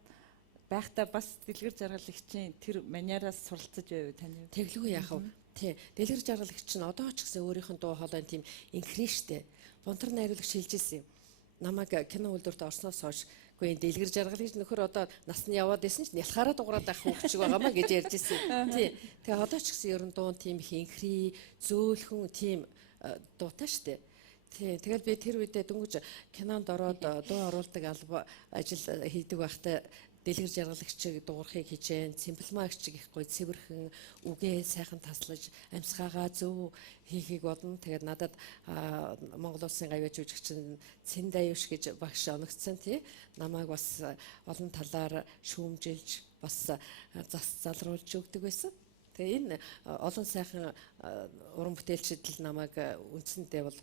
байхдаа бас дэлгэр жаргалагчийн тэр маниараас суралцаж байв таны. Тэглгүй яах вэ? Тий. Дэлгэр жаргалагч нь одоо ч гэсэн өөрийнх нь дуу хоолойн тийм инхрээ штэ. Бунтар найруулагч хэлжсэн юм. Намайг кино үйлдвэрт орсноос хойш үгүй дэлгэр жаргалагч нөхөр одоо нас нь яваад исэн чинь нялхаараа дуурайд авах хөвчг байгаамаа гэж ярьжсэн. Тий. Тэгээ одоо ч гэсэн ерөн дуун тийм их инхрээ, зөөлхөн тийм дуутай штэ. Тий. Тэгэл би тэр үедээ дөнгөж кинонд ороод дуу оруулдаг ажил хийдэг байхдаа дэлгэр жаргалагчийг дуурахыг хичээн, цэмбэлмаагчиг их гоё цэвэрхэн үгээ сайхан таслаж, амьсгаагаа зөв хийхийг бодно. Тэгээд надад Монгол Улсын гавьяа жүжигчин Цэн Даюш гэж багш оногдсон тий. Намайг бас олон талаар шүүмжилж, бас зас залруулж өгдөг байсан. Тэгээ энэ олон сайхан уран бүтээлчид л намайг үндсэндээ бол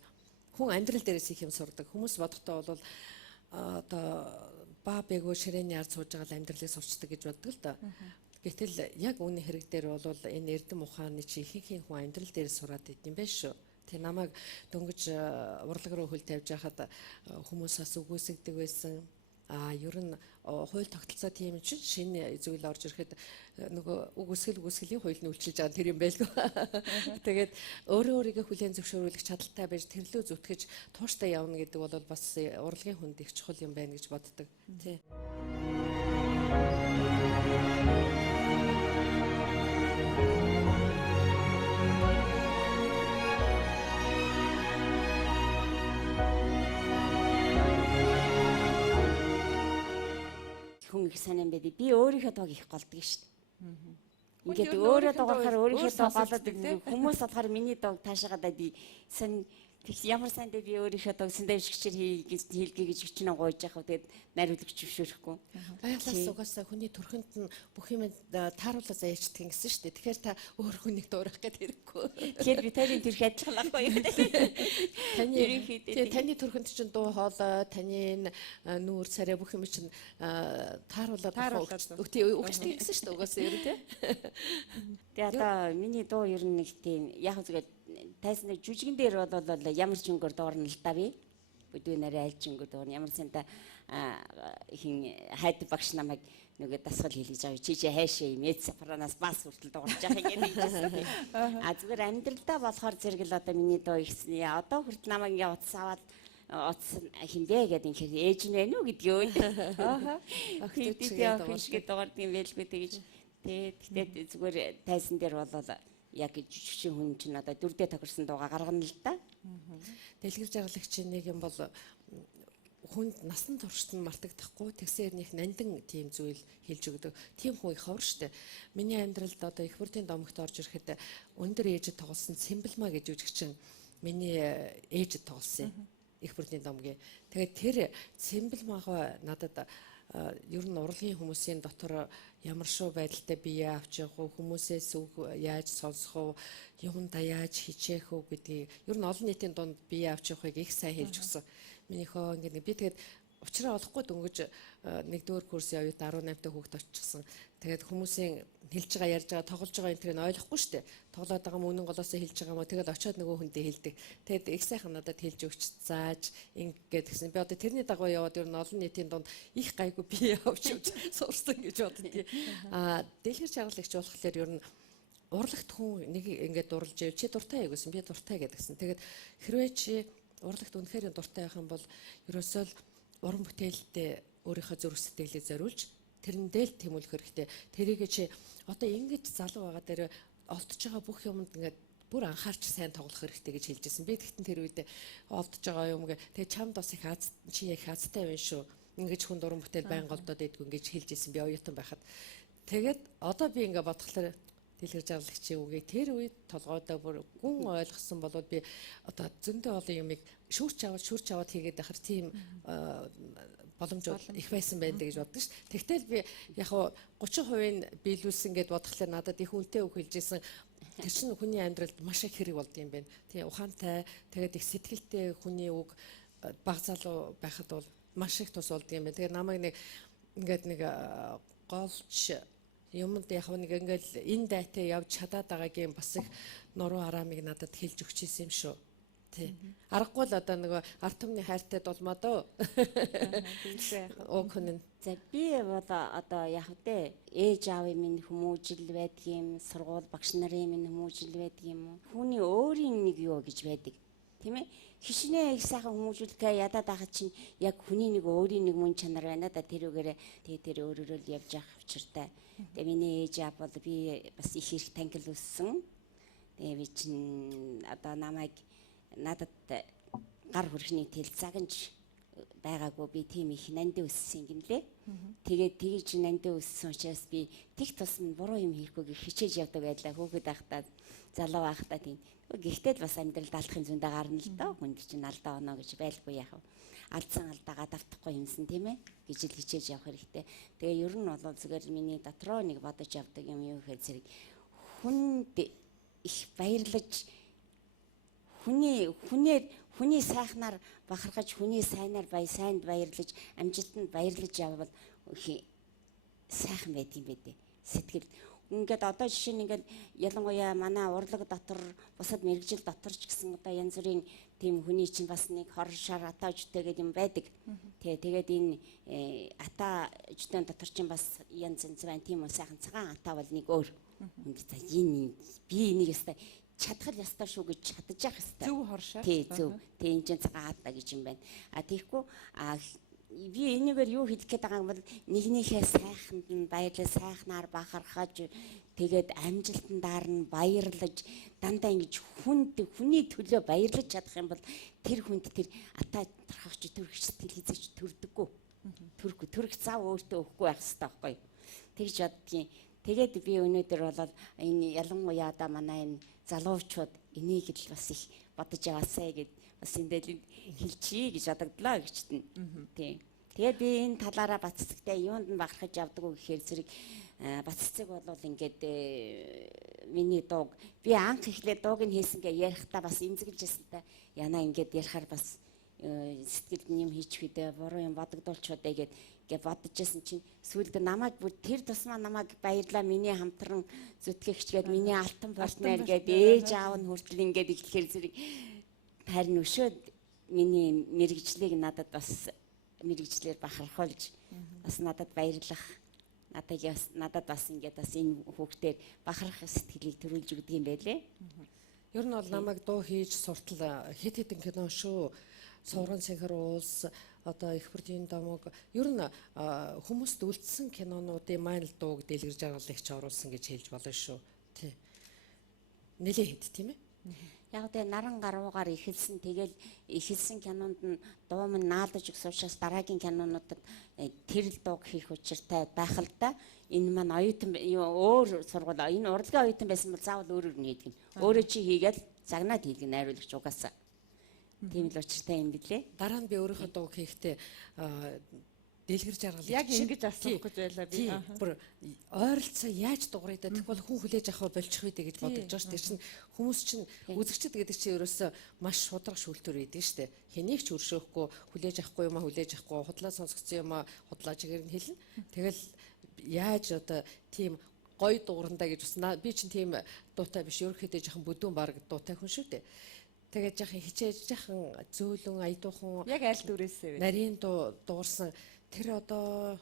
хүн амьдрал дээрээс их юм сурдаг. Хүмүүс бодохдоо бол одоо баа бэгөө ширээний ард сууж байгаа амьдралыг сурчдаг гэж боддог л да. Гэтэл яг үүний хэрэг дээр бол энэ эрдэм ухааны чи ихэнх хүн амьдрал дээр сураад идэв юм байна шүү. Тэг намайг дөнгөж урлаг руу хөл тавьж байхад хүмүүс бас үгүйсгдэг байсан. Ер нь хууль тогтолцоо тийм чинь шинэ зүйл орж ирэхэд нөгөө үгүйсгэлийн хууль нь үйлчилж байгаа тэр юм байлгүй. Тэгээд өөрийгөө хүлээн зөвшөөрүүлэх чадaltaй байж тэрлөө зүтгэж тууштай явна гэдэг бол бас урлагийн хүнд их чухал юм байна гэж боддог. Тий. Хүн их санаан байдаг. Би өөрийнхөө тоог их голдог шүү дээ. Ингээд өөрөө дуурахаар өөрийнхөө тоог голоод хүмүүс болохоор миний тоог таашаагаад би сан ямар сандаа би өөрийнхөө тоог сэндэ бишгчээр хийлгээ гэж хичнээн гойж яхав. Тэгээд нариулагч зөвшөөрөхгүй. Баяглаас угаасаа хүний төрхөнд нь бүх юм тааруулаа заяачдаг гэсэн шүү дээ. Тэгэхээр та өөр хүнийг дуурах гэдэг хэрэггүй. Тэгэхээр би таны төрх адилхан байхгүй юу? Таны төрхөнд чинь дуу хоолой, таны нүүр царай бүх юм чинь тааруулаад өгчдөг гэсэн шүү дээ. Угаасаа ер нь тий. Тэгээ одоо миний дуу ер нь нэг тийм яг зүгээр тайсны жүжигэн дээр бол ямар ч өнгөөр дуурна л да би. Бүдүү нарийн айлч өнгөөр дуурна. Ямар санда хин хайд багш намайг нөгөө дасгал хийлгэж авъя. Чи хайшаа юм эд сапранаас бас хүртэл дуурж явах юм гэсэн. Зүгээр амьдралдаа болохоор зэрэг л одоо миний дуу ихсний. Одоо хүртэл намайг ингээ утас аваад утас хинбэ гэдэг юм хэрэг ээж нь байна уу гэдгөө. Охидтэй дуурдаг юм байлгүй тэгэж. Тэгээд зүгээр тайсан дээр бол яг жижигчин хүн чинь одоо дүрдээ тохирсон дууга гаргана л да. Дэлгэр жаргалагчийн нэг юм бол хүнд насан туршид нь мартагдахгүй тэгсээр нэг нандин тийм зүйл хэлж өгдөг. Тийм хүн их ховор штэ. Миний амьдралд одоо их бүрдийн домогт орж ирэхэд өндөр ээжэд тоглосон Цэмбэлмаа гэж жүжигчин миний ээжэд тоглосон их бүрдийн домгийн. Тэгээд тэр Цэмбэлмаагаа надад ер нь урлагийн хүмүүсийн дотор ямар шүү байдалтай бие авч явах уу, хүмүүсээс үг яаж сонсох уу, юмдаа яаж хичээх үү гэдгийг ер нь олон нийтийн дунд бие авч явахыг их сайн хэлж өгсөн. Минийхөө ингээд би тэгээд учраа олохгүй дөнгөж нэгдүгээр курсын оюут 18 дэх хүүхд очсон. Тэгээд хүмүүсийн хэлж байгаа ярьж байгаа тоглож байгаа энэ тэрийг ойлгохгүй шүү дээ. Тоглоод байгаа мөнэн голоосоо хэлж байгаа мó тэгээд очиод нөгөө хүндээ хэлдэг. Тэгээд их сайхан надад хэлж өгч зааж ингээд гэсэн. Би одоо тэрний дагуу яваад ер нь олон нийтийн дунд их гайгүй бие авч сурсан гэж боддгийг. Дэлгэр жаргалагч болохоор ер нь урлагт хүн нэг ингээд дурлж яв. Чи дуртай яг гэсэн. Би дуртай гэдгсэн. Тэгээд хэрвээ чи урлагт үнэхээр дуртай байх юм бол ерөөсөө л уран бүтээлдээ өөрийнхөө зүрх сэтгэлээ зориулж тэрэндээ л тэмүүлэх хэрэгтэй. Тэрийг чи одоо ингэж залуу байгаа дээр олдож байгаа бүх юмд ингээд бүр анхаарч сайн тоглох хэрэгтэй гэж хэлжсэн. Би тэгтэн тэр үед олдож байгаа юм гээ. Тэгээ чамд бас их чи яг хазтай байна шүү. Ингэж хүн уран бүтээл байнга олдоод идэггүй ингэж хэлжсэн би оюутан байхад. Тэгээд одоо би ингээд бодглохлоор дэлгэр жаргалагчийн үгийг тэр үед толгойдоо бүр гүн ойлгосон болоод би одоо зөндөө олон юмыг шүүрч аваад хийгээд байхаар тийм боломж их байсан байдаг гэж боддог ш. Тэгтэл би яг 30% нь биелүүлсэн гэд бодглохлоор надад их үнэтэй үг хэлжсэн. Тэр чинь хүний амьдралд маш их хэрэг болд юм байна. Тийм ухаантай тэгээд их сэтгэлтэй хүний үг баг залуу байхад бол маш их тус болд юм байна. Тэгээд намайг нэг ингээд нэг голч юмд яг нэг ингээл энэ дайтай явж чадаад байгаагийн бас их нуруу араамыг надад хэлж өгч ирсэн юм шүү. Тий. Аргагүй л одоо нөгөө ард түмний хайртай дулмаадөө. Оконэн. За би одоо яг тэ ээж аавын минь хүмүүжил байдгийм, сургууль багш нарын минь хүмүүжил байдгийм. Хүний өөрийн нэг юу гэж байдаг. Тийм ээ. Хишнээ их сайхан хүмүүжүүлэхээ ядаад байгаа чинь яг хүний нэг өөрийн нэг мөн чанар байна да тэрүүгээрээ тэр өөрөөрөө л явж явах учиртай. Тэгээ миний ээж аав бол би бас их их тангил өссөн. Тэгээ би чинь одоо надад гар хүрхний тэл загнаж байгаагүй би тийм их нандин өссөн юм лээ. Тэгээд тэгж нандин өссөн учраас би тэг тусам буруу юм хийхгүй хичээж явдаг байлаа хөөхөд байхдаа залуу байхдаа тийм. Гэхдээ бас амьдралд алдахын зүйндээ гарна л доо. Хүнд чинь алдаа оноо гэж байлгүй яах вэ? Алдсан алдаагаа давтахгүй юмсан тийм ээ гэж л хичээж явах хэрэгтэй. Тэгээ ер нь бол зүгээр миний дотроо нэг бодож явдаг юм юу гэхээр зэрэг хүнд их баярлаж хүний сайхнаар бахархаж хүний сайнаар сайнд баярлаж амжилтанд баярлаж явбал сайхан байт юм бэ дээ. Сэтгэл ингээд одоо жишээ нь ингээд ялангуяа манай урлаг дотор бусад мэрэгжил дотор ч гэсэн одоо янз бүрийн тийм хүний чинь бас нэг хор шар атаажтай гэдэг юм байдаг. Тэгээд энэ атаажтай дотор чинь бас янз янз байна. Тийм үү сайхан цагаан атаа бол нэг өөр. За энэ би энийг ястаа чадхал ястаа шүү гэж чадаж явах хэвээр. Зөв хоршоо. Тий зөв. Тэг энэ чинь цагаан атаа гэж юм байна. Тэгэхгүй би энийгээр юу хэлэх гээд байгаа юм бол нэгнийхээ сайханд нь баярлал сайхнаар бахархаж тэгээд амжилтандаар нь баярлаж дандаа ингэж хүний төлөө баярлаж чадах юм бол тэр хүнд тэр атаа тархагч төрөгч сэтгэл хязгаарч төрдөггүй. Төрөх зав өөртөө өгөхгүй байх хэрэгтэй байхгүй. Тэгж боддгийн. Тэгээд би өнөөдөр бол энэ ялангуяа да манай энэ залуучууд энийг л бас их бодож яваасаа гэд бас эндээ хэлчихье гэж бодогдлоо гэжтэн. Тийм. Тэгээд би энэ талаараа Баццэгтэй юунд нь бахархаж явдаг уу гэхээр зэрэг Баццэг бол ингээд миний дууг би анх эхлээд дууг нь хийсэнгээ ярихдаа бас эмзэглэж ясантай яна ингээд ярихаар бас сэтгэлд юм хийчих үедээ буруу юм бодогдуулчудаа гээд бодож байсан чинь сүүлд намайг бүр тэр тусмаа намайг баярлаа миний хамтран зүтгэгч гээд миний алтан партнер гээд ээж аав нь хүртэл ингээд ихлэхээр зэрэг харин өшөөд миний мэрэгжлийг надад бас мэрэгчлэр бахархуулж бас надад баярлах надад бас ингээд бас энэ хүүхдээр бахархах сэтгэлийг төрүүлж өгдөг юм байлээ. Ер нь бол намайг дуу хийж суртал хэд хэдэн кино шүү. Сувран сэнхэр уулс одоо их бүрдийн домог ер нь хүмүүст үлдсэн кинонуудын маань л дууг дэлгэрж аргалагч оруулсан гэж хэлж болно шүү. Тий. Нэлээ хэд тийм ээ? Яг тэ наран гаруугаар эхэлсэн тэгэл эхэлсэн кинонд нь дуу минь наалдаж өгсөн учраас дараагийн кинонуудад тэр л дууг хийх учиртай байх л да. Энэ маань оюутан өөр сургууль энэ урлагийн оюутан байсан бол заавал өөрөөр нь хийдэг. Өөрөө чи хийгээл загнаад хийдэг найруулагч угаасаа. Тийм л учиртай юм билээ. Дараа нь би өөрийнхөө дууг хийхдээ дэлгэрж аргалагч яг ингэж асуух гэж байлаа би. Бүр ойролцоо яаж дуурайдаа тэгвэл хүн хүлээж авах болчих үү гэж бодож байгаа шүү. Тэр чинь хүмүүс чинь үзэгчд гэдэг чинь ерөөсөө маш шударга шүүлтүр идэг шүү дээ. Хэнийг ч өршөөхгүй хүлээж авахгүй юм а хүлээж авахгүй худлаа сонсгоцсон юм а худлаа чигээр нь хэлнэ. Тэгэл яаж одоо тийм гой дуурандаа гэж уснаа. Би чинь тийм дуутай биш. Ерөнхийдөө жоохон бүдүүн баг дуутай хүн шүү дээ. Тэгээд жоохон хичээж жоохон зөөлөн аядуухан яг аль дүрээсээ вэ? Нарийн дуурсан тэр одоо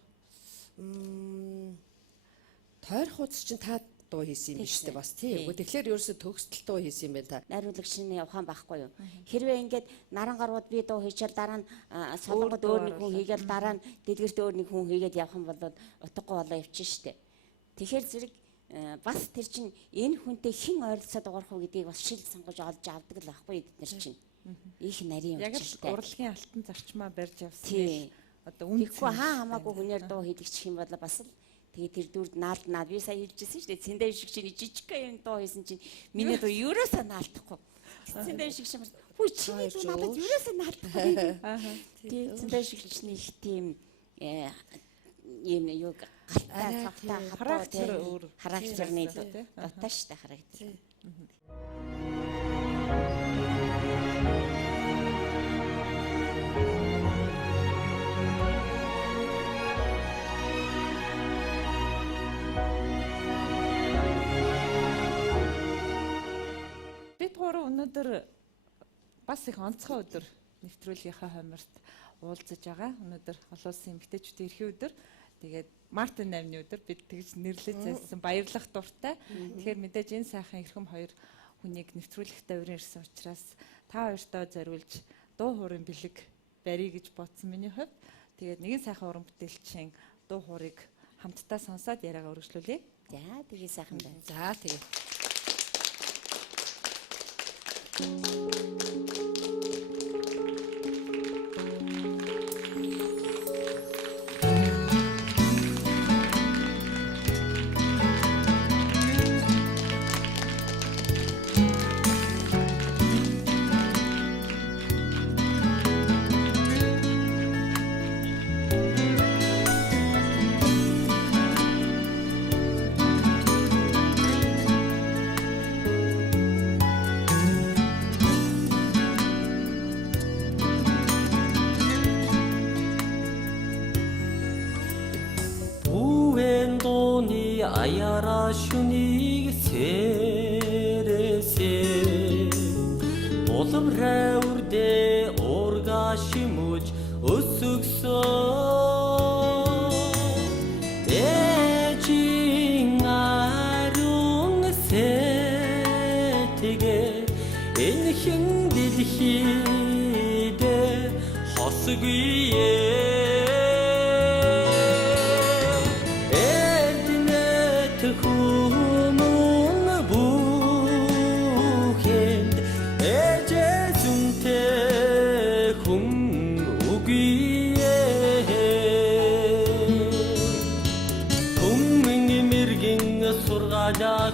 тойр хуудас чинь та дуу хийсэн юм биш үү бас тийм. Тэгэхээр ерөөсө төгсдөл дуу хийсэн юм байна та. Найруулагчны ухаан байхгүй юу? Хэрвээ ингээд наран гарууд би дуу хийчихэл дараа нь солонгод өөр нэг хүн хийгээл дараа нь дэлгэрт өөр нэг хүн хийгээд явах юм бол утгагүй болоо явчихна шүү дээ. Тэгэхээр зэрэг бас тэр чинь энэ хүнтэй хэн ойролцоод дуурах уу гэдгийг бас шил сонгож олж авдаг л байхгүй бид нар чинь. Их нарийн учиртай. Яг урлагийн алтан зарчмаа барьж явсан. Одоо үнэхгүй хамаагүй хүнээр дуу хийдэгчих юм бол бас л тэгээ тэр дүрд наалднаад би сая хэлжсэн шүү дээ. Цэндэ шиг чинь жижиг юм дуу хийсэн чинь миний дуу ерөөсөө наалдахгүй. Цэндэ шиг чинь хүү чиний дуу надад ерөөсөө наалдахгүй. Тэгээ цэндэ шиг чинь их тийм юм юу галтай характер өөр характерны дуутай шүү дээ характер. Бид гурав өнөөдөр бас их онцгой өдөр нэвтрүүлгийнхаа хойморт уулзаж байгаа. Өнөөдөр олон улсын эмэгтэйчүүдийн эрхийн өдөр. Тэгээд Мартин 8-ны өдөр бид тэгж нэрлэж зайсан баярлах дуртай. Тэгэхээр мэдээж энэ сайхан эрхэм хоёр хүнийг нэвтрүүлэхтэй урин ирсэн учраас та хоёртоо зориулж дуу хуурын бэлэг барья гэж бодсон миний хувьд. Тэгээд нэгэн сайхан уран бүтээлчийн дуу хуурыг хамтдаа сонсоод яриагаа өргөжлүүлье. За тэгээ сайхан байна. За тэгээ. Аяра шүнийг сэрээсээ Уламраа үрдэ ургаа шимүж өсөгсөн Ээжийн аруун сэтгээ энэ хин дэлхийдэ хосгүй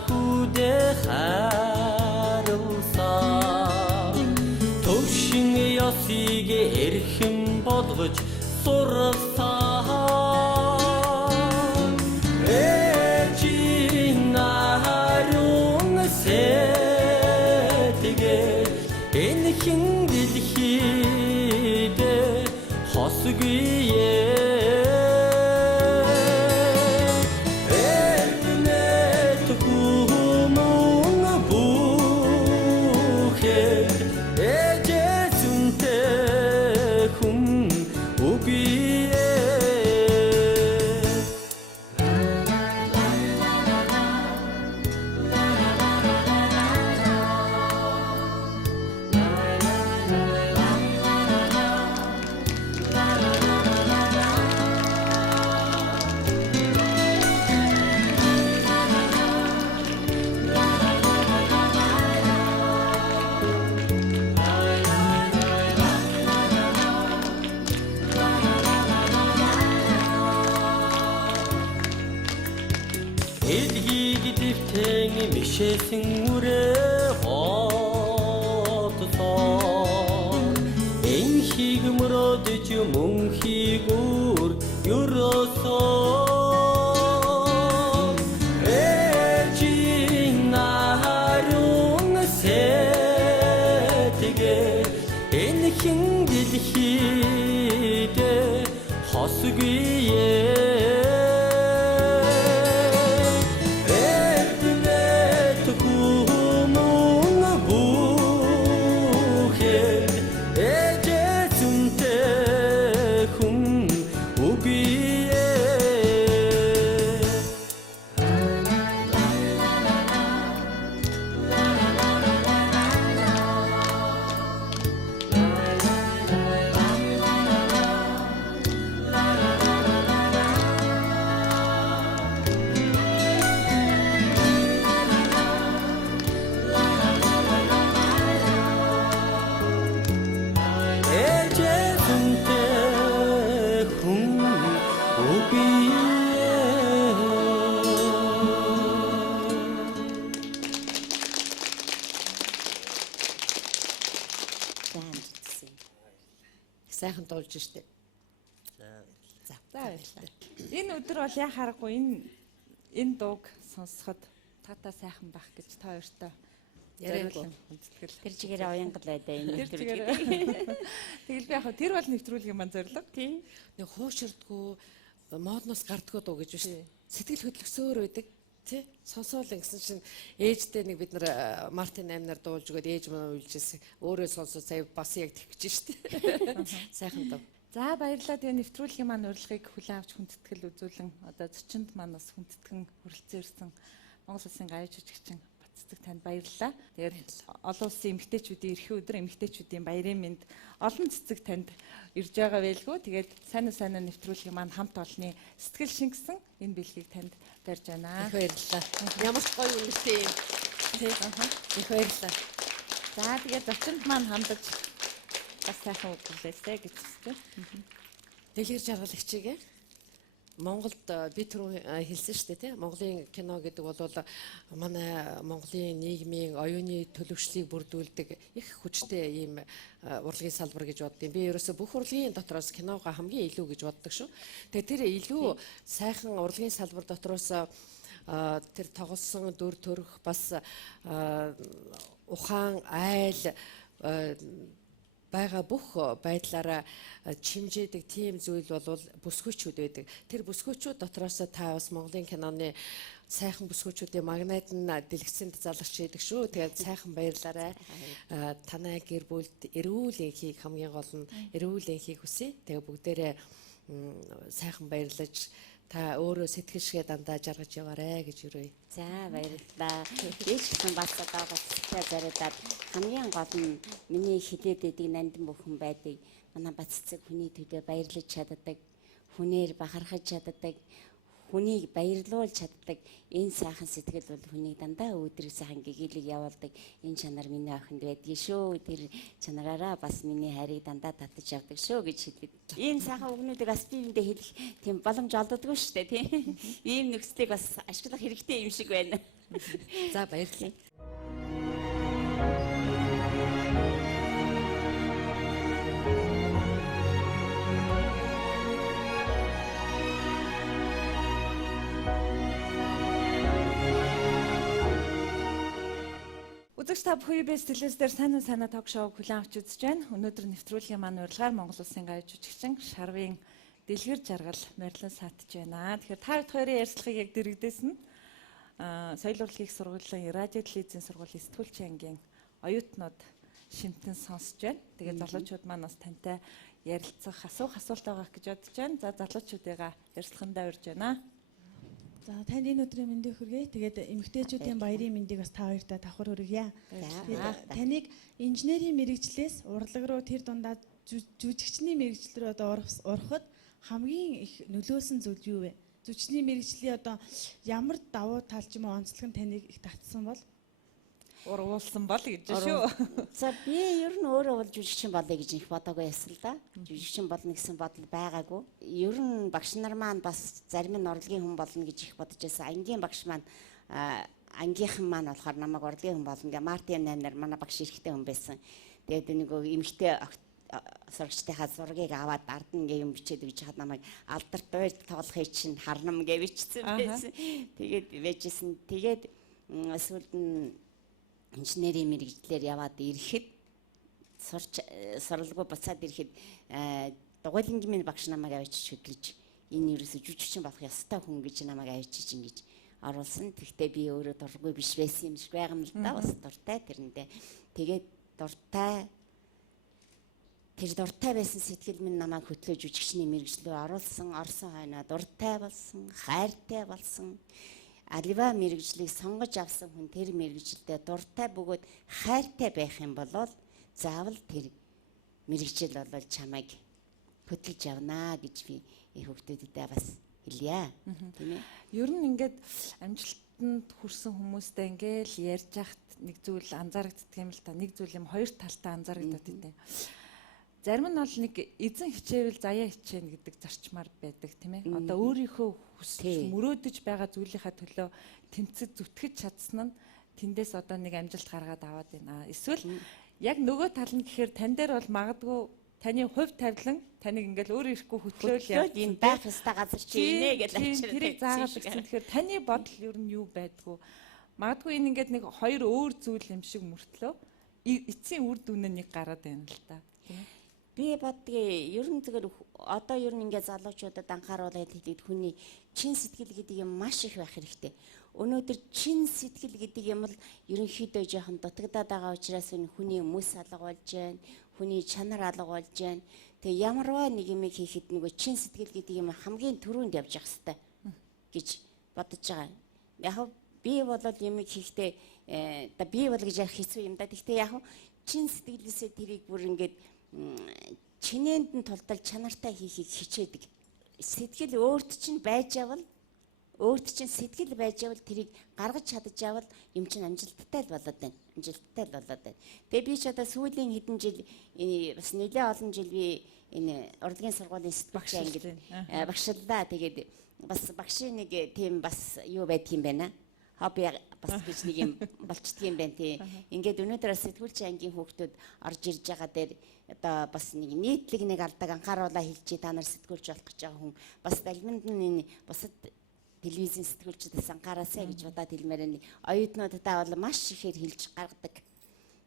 Худэ харуулсан төвшин ёсыг эрхэм болгож сурсан ээжийн аруун сэтгээ энэ хин дэлхийдэ хосгүй Мишэсэн үрээ хотсон Энхийг мөрөдөж мөнхийг үр юросон Ээжийн аруун сэтгээ энэ хин дэлхийдэ хосгүй сайхан дуулж штэ. За баярлалаа. Энэ өдөр бол яа харахгүй энэ дууг сонсоход тата сайхан байх гэж та хоёртой яриад хүндэтгэл. Тэр чигээр уянгал байдаа энэ нэвтрүүлэг. Тэгэл би яг тэр бол нэвтрүүлгийн маань зорилго. Тийм. Нэг хууширдгүү модноос гардгуу дуу гэж биш. Сэтгэл хөдлөсөөр байдаг. Тий. Сонсоол гэсэн чинь ээжтэй нэг бид нар Мартин аймнаар дуулж өгөөд ээж маань үйлжсэн. Өөрөө сонсоод сая бас яг тэгж штэ. Сайхан дуу. За баярлалаа. Тэгээ нэвтрүүлгийн маань урилгыг хүлээн авч хүндэтгэл үзүүлэн одоо зочинд маань бас хүндэтгэн хүрэлцэн ирсэн Монгол Улсын гавьж жүжигчин Бацдаг танд баярлалаа. Тэгээд олон улсын эмэгтэйчүүдийн эрхийн өдөр эмэгтэйчүүдийн баярын мэнд олон цэцэг танд ирж байгаа байлгүй. Тэгээд сайн нэвтрүүлгийн маань хамт олонний сэтгэл шингэсэн энэ бэлгийг танд барьж байна. Их баярлалаа. Ямар ч гоё үнэтэй юм. Тий. Их баярлалаа. За тэгээд зочинд маань хандаж бас сайхан үгэлээсэй гэж хэлсэн. Дэлгэр жаргалагчийг Монголд би түрүү хэлсэн шүү дээ тий. Монголын кино гэдэг бол манай Монголын нийгмийн оюуны төлөвшлийг бүрдүүлдэг их хүчтэй ийм урлагийн салбар гэж боддیں۔ Би ерөөсө бүх урлагийн дотроос киногоо хамгийн илүү гэж боддог шүү. Тэгээ тэр илүү сайхан урлагийн салбар дотроос тэр тоглосон дүр төрх бас ухаан айл байгаа бүх байдлаараа чимжээдэг тийм зүйл бол бүсгүйчүүд байдаг. Тэр бүсгүйчүүд дотроос та бас Монголын киноны сайхан бүсгүүчүүдийн магнайд нь дэлгэцэнд залгч идэг шүү. Тэгээд сайхан баярлаарай. Танай гэр бүлд эрүүл энхийг хамгийн гол нь эрүүл энхийг хүсье. Тэгээд бүгдээрээ сайхан баярлаж та өөрөө сэтгэл шигээ дандаа жаргаж яваарэ гэж юрэ. За баярлалаа. Ээжсэн бас одоо гоцтой заридаад хамгийн гол нь миний хилээд идэг нандин бүхэн байдаг. Манай баццэг хүний төлөө баярлаж чаддаг, хүнээр бахархаж чаддаг, хүнийг баярлуулж чаддаг энэ сайхан сэтгэл бол хүнийг дандаа өдрийг сайхан гэгээлэг явуулдаг. Энэ чанар миний охинд байдгийг шүү. Тэр чанараараа бас миний хайрыг дандаа татаж явдаг шүү гэж хэлээд. Ийм сайхан үгнүүдийг бас биендээ хэлэх тийм боломж олддоггүй шүү дээ, тийм. Ийм нөхцөлийг бас ашиглах хэрэгтэй юм шиг байна. За баярлалаа. Үзэгч та бүхэн UBS телевизээр сайн ток шоуг хүлээн авч үзэж байна. Өнөөдөр нэвтрүүлгийн маань урилгаар Монгол Улсын гавь жүжигчин Шарвын дэлгэр жаргал морилон саатж байна. Тэгэхээр та хоёрын ярилцлагыг яг дэрэгдээс нь соёл урлагийн сургуулийн радио телевизийн сургуулийн сэтгүүлчийн ангийн оюутнууд шимтэн сонсож байна. Тэгээд залуучууд маань бас тантай ярилцах, асуулт байгаа гэж бодож байна. За залуучуудыгаа ярилцлагандаа урьж байна. За танд энэ өдрийн мэндийг хүргэе. Тэгээд эмэгтэйчүүдийн баярын мэндийг бас та хоёртаа давхар хүргье. Таныг инженерийн мэрэгчлээс урлаг руу тэр дундаа жүжигчний мэрэгчлэл рүү одоо ороход хамгийн их нөлөөлсөн зүйл юу вэ? Жүжигчний мэрэгжлийн одоо ямар давуу тал ч юм уу онцлог нь таныг их татсан бол ургуулсан бол гэж шүү. За би ер нь өөрөө бол жүжигчин болъё гэж их бодоогүй ясна л да. Жүжигчин болно гэсэн бодол байгаагүй. Ер нь багш нар маань бас зарим нь урлагийн хүн болно гэж их бодож байсан. Ангийн багш маань ангийнхан маань болохоор намайг урлагийн хүн болно гэ Мартин наймнаар манай багш эрэгтэй хүн байсан. Тэгээд нөгөө эмэгтэй сурагчдынхаа зургийг аваад ард нь ингээ юм бичээд өгч хаад намайг алдарт дуйл тоглохыг чинь харнам гэж бичсэн байсан. Тэгээд байжсэн. Тэгээд сүүлд нь инженерийн мэрэгчлэр яваад ирэхэд суралгүй буцаад ирэхэд дугуйлангийн минь багш намайг авчиж хөдлөж энэ ерөөсө жүжигчин болох ёстой хүн гэж намайг авчиж ингэж оруулсан. Тэгтээ би өөрөө дургүй биш байсан юм шиг байгаа юм л да. Бас дуртай тэрэндээ. Тэгээд дуртай байсан сэтгэл минь намайг хөтлөө жүжигчний мэрэгчлөө оруулсан. Орсон хойноо дуртай болсон, хайртай болсон. Аливаа мэрэгжлийг сонгож авсан хүн тэр мэрэгжилдээ дуртай бөгөөд хайртай байх юм бол заавал тэр мэрэгжил бол чамайг хөтлөж явнаа гэж би хүүхдүүдэд бас хэлье. Тийм ээ. Ер нь ингээд амжилтанд хүрсэн хүмүүстэй ингээл ярьж яхад нэг зүйл анзаарэгддэг юм л та. Нэг зүйл юм хоёр талтай анзаарэгддэг тийм. Зарим нь бол нэг эзэн хичээвэл заяа хичээнэ гэдэг зарчмаар байдаг тийм ээ. Одоо өөрийнхөө хүсэл мөрөөдөж байгаа зүйлийнхаа төлөө тэмцэж зүтгэж чадсан нь тэндээс одоо нэг амжилт гаргаад аваад байна. Эсвэл яг нөгөө тал нь гэхээр тань дээр бол магадгүй таны хувь тавилан таныг ингээл өөр ирэхгүй хөтлөөл яа. Энэ байх ёстой газар чи инээ гэж ачирдаг. Тэрийг заагаад гэсэн. Тэгэхээр таны бодол ер нь юу байдгүй. Магадгүй энэ ингээд нэг хоёр өөр зүйл юм шиг мөртлөө эцсийн үр дүн нь нэг гараад байна л та. Тийм ээ. Би боддгийг ер нь зөвөр одоо ер нь ингээд залуучуудад анхааруулаад хэлээд хүний чин сэтгэл гэдэг юм маш их байх хэрэгтэй. Өнөөдөр чин сэтгэл гэдэг юм бол ерөнхийдөө жоохон дутагдаад байгаа учраас хүний мөс алга болж байна, хүний чанар алга болж байна. Тэгээ ямарваа нэг юм хийхэд нөгөө чин сэтгэл гэдэг юм хамгийн түрүүнд явж явах хэрэгтэй гэж бодож байгаа. Яг би бол юм хийхдээ би бол гэж ярих хэцүү юм да. Гэхдээ яг чин сэтгэлээсээ тэрийг бүр ингээд чинээнд нь тултал чанартай хийхийг хичээдэг. Сэтгэл өөрт чинь байж авал сэтгэл байж авал тэрийг гаргаж чадаж авал юм чинь амжилттай л болоод байна. Тэгээ би ч одоо сүүлийн хэдэн жил бас нэлээд олон жил би энэ урлагийн сургуулийн сэтгүүлч ангид багшлаа. Тэгээд бас багшийн нэг тийм бас юу байдгийм байна. Хобби бас гэж нэг юм болчдгийм байна тий. Ингээд өнөөдөр сэтгүүлч ангийн хүүхдүүд орж ирж байгаа дээр одоо бас нэг нийтлэг нэг алдаг анхааруулаа хэлчихээ та нар сэтгүүлч болох гэж байгаа хүн бас алиманд нь бусад телевизийн сэтгүүлчдээс анхаараасай гэж удаад хэлмээр нэг оюутнуудаа бол маш ихээр хэлж гаргадаг.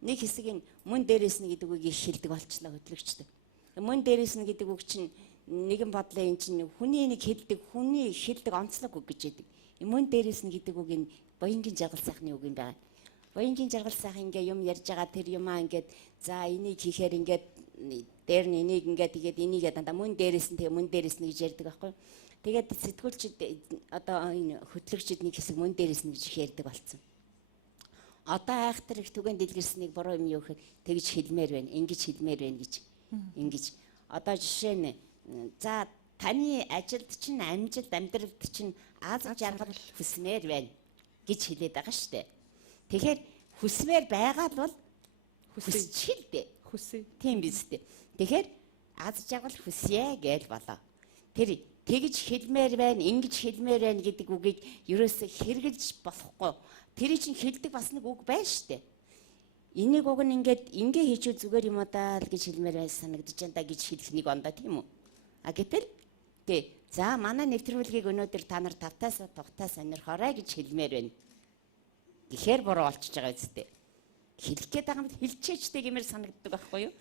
Нэг хэсэг нь мөн дээрээс нь гэдэг үгийг хэлдэг болчлоо хөтлөгчдөг. Мөн дээрээс нь гэдэг үг чинь нэгэн бодлоо эн чинь хүний нэг хэлдэг хүний хэлдэг онцлог үг гэж яддаг. Мөн дээрээс нь гэдэг үг энэ буянгийн жаргал сайхны үг юм байна. Буянгийн жаргал сайхан ингээ юм ярьж байгаа тэр юмаа ингээд за энийг хийхээр ингээд дээр нь энийг ингээд тэгээд энийгээ дандаа мөн дээрээс нь тэгээ мөн дээрээс нь гэж ярьдаг байхгүй. Тэгээд сэтгүүлчид одоо энэ хөтлөгчид нэг хэсэг мөн дээрээс нь гэж ярьдаг болсон. Одоо айхтар их түгээн дэлгэрснийг буруу юм юу гэхээр тэгж хэлмээр байна, ингэж хэлмээр байна гэж. Ингэж. Одоо жишээ нь за таны ажилд чинь амжилт амьдралд чинь аз жаргал хүсмээр байна гэж хэлээд байгаа шүү дээ. Тэгэхээр хүсмээр байгаа бол хүсчихэл дээ. Хүсье. Тийм биз дээ. Тэгэхээр аз жаргал хүсье гэж болоо. Тэр тэгж хэлмээр байна, ингэж хэлмээр байна гэдэг үгийг ерөөсөө хэрэгжилж болохгүй. Тэр чинь хэлдэг бас нэг үг байна шүү дээ. Энийг уг нь ингээд ингээ хийчихвэл зүгээр юм даа л гэж хэлмээр байж санагдаж байна да гэж хэлэх нэг ондоо тийм үү? А гэтэл тий. За манай нэвтрүүлгийг өнөөдөр та нар тавтаас тухтаа сонирхоорой гэж хэлмээр байна. Гэхээр буруу болчихж байгаа үстэй. Хэлэх гээд байгаа юм хэлчихээчтэй гэмээр санагддаг байхгүй юу?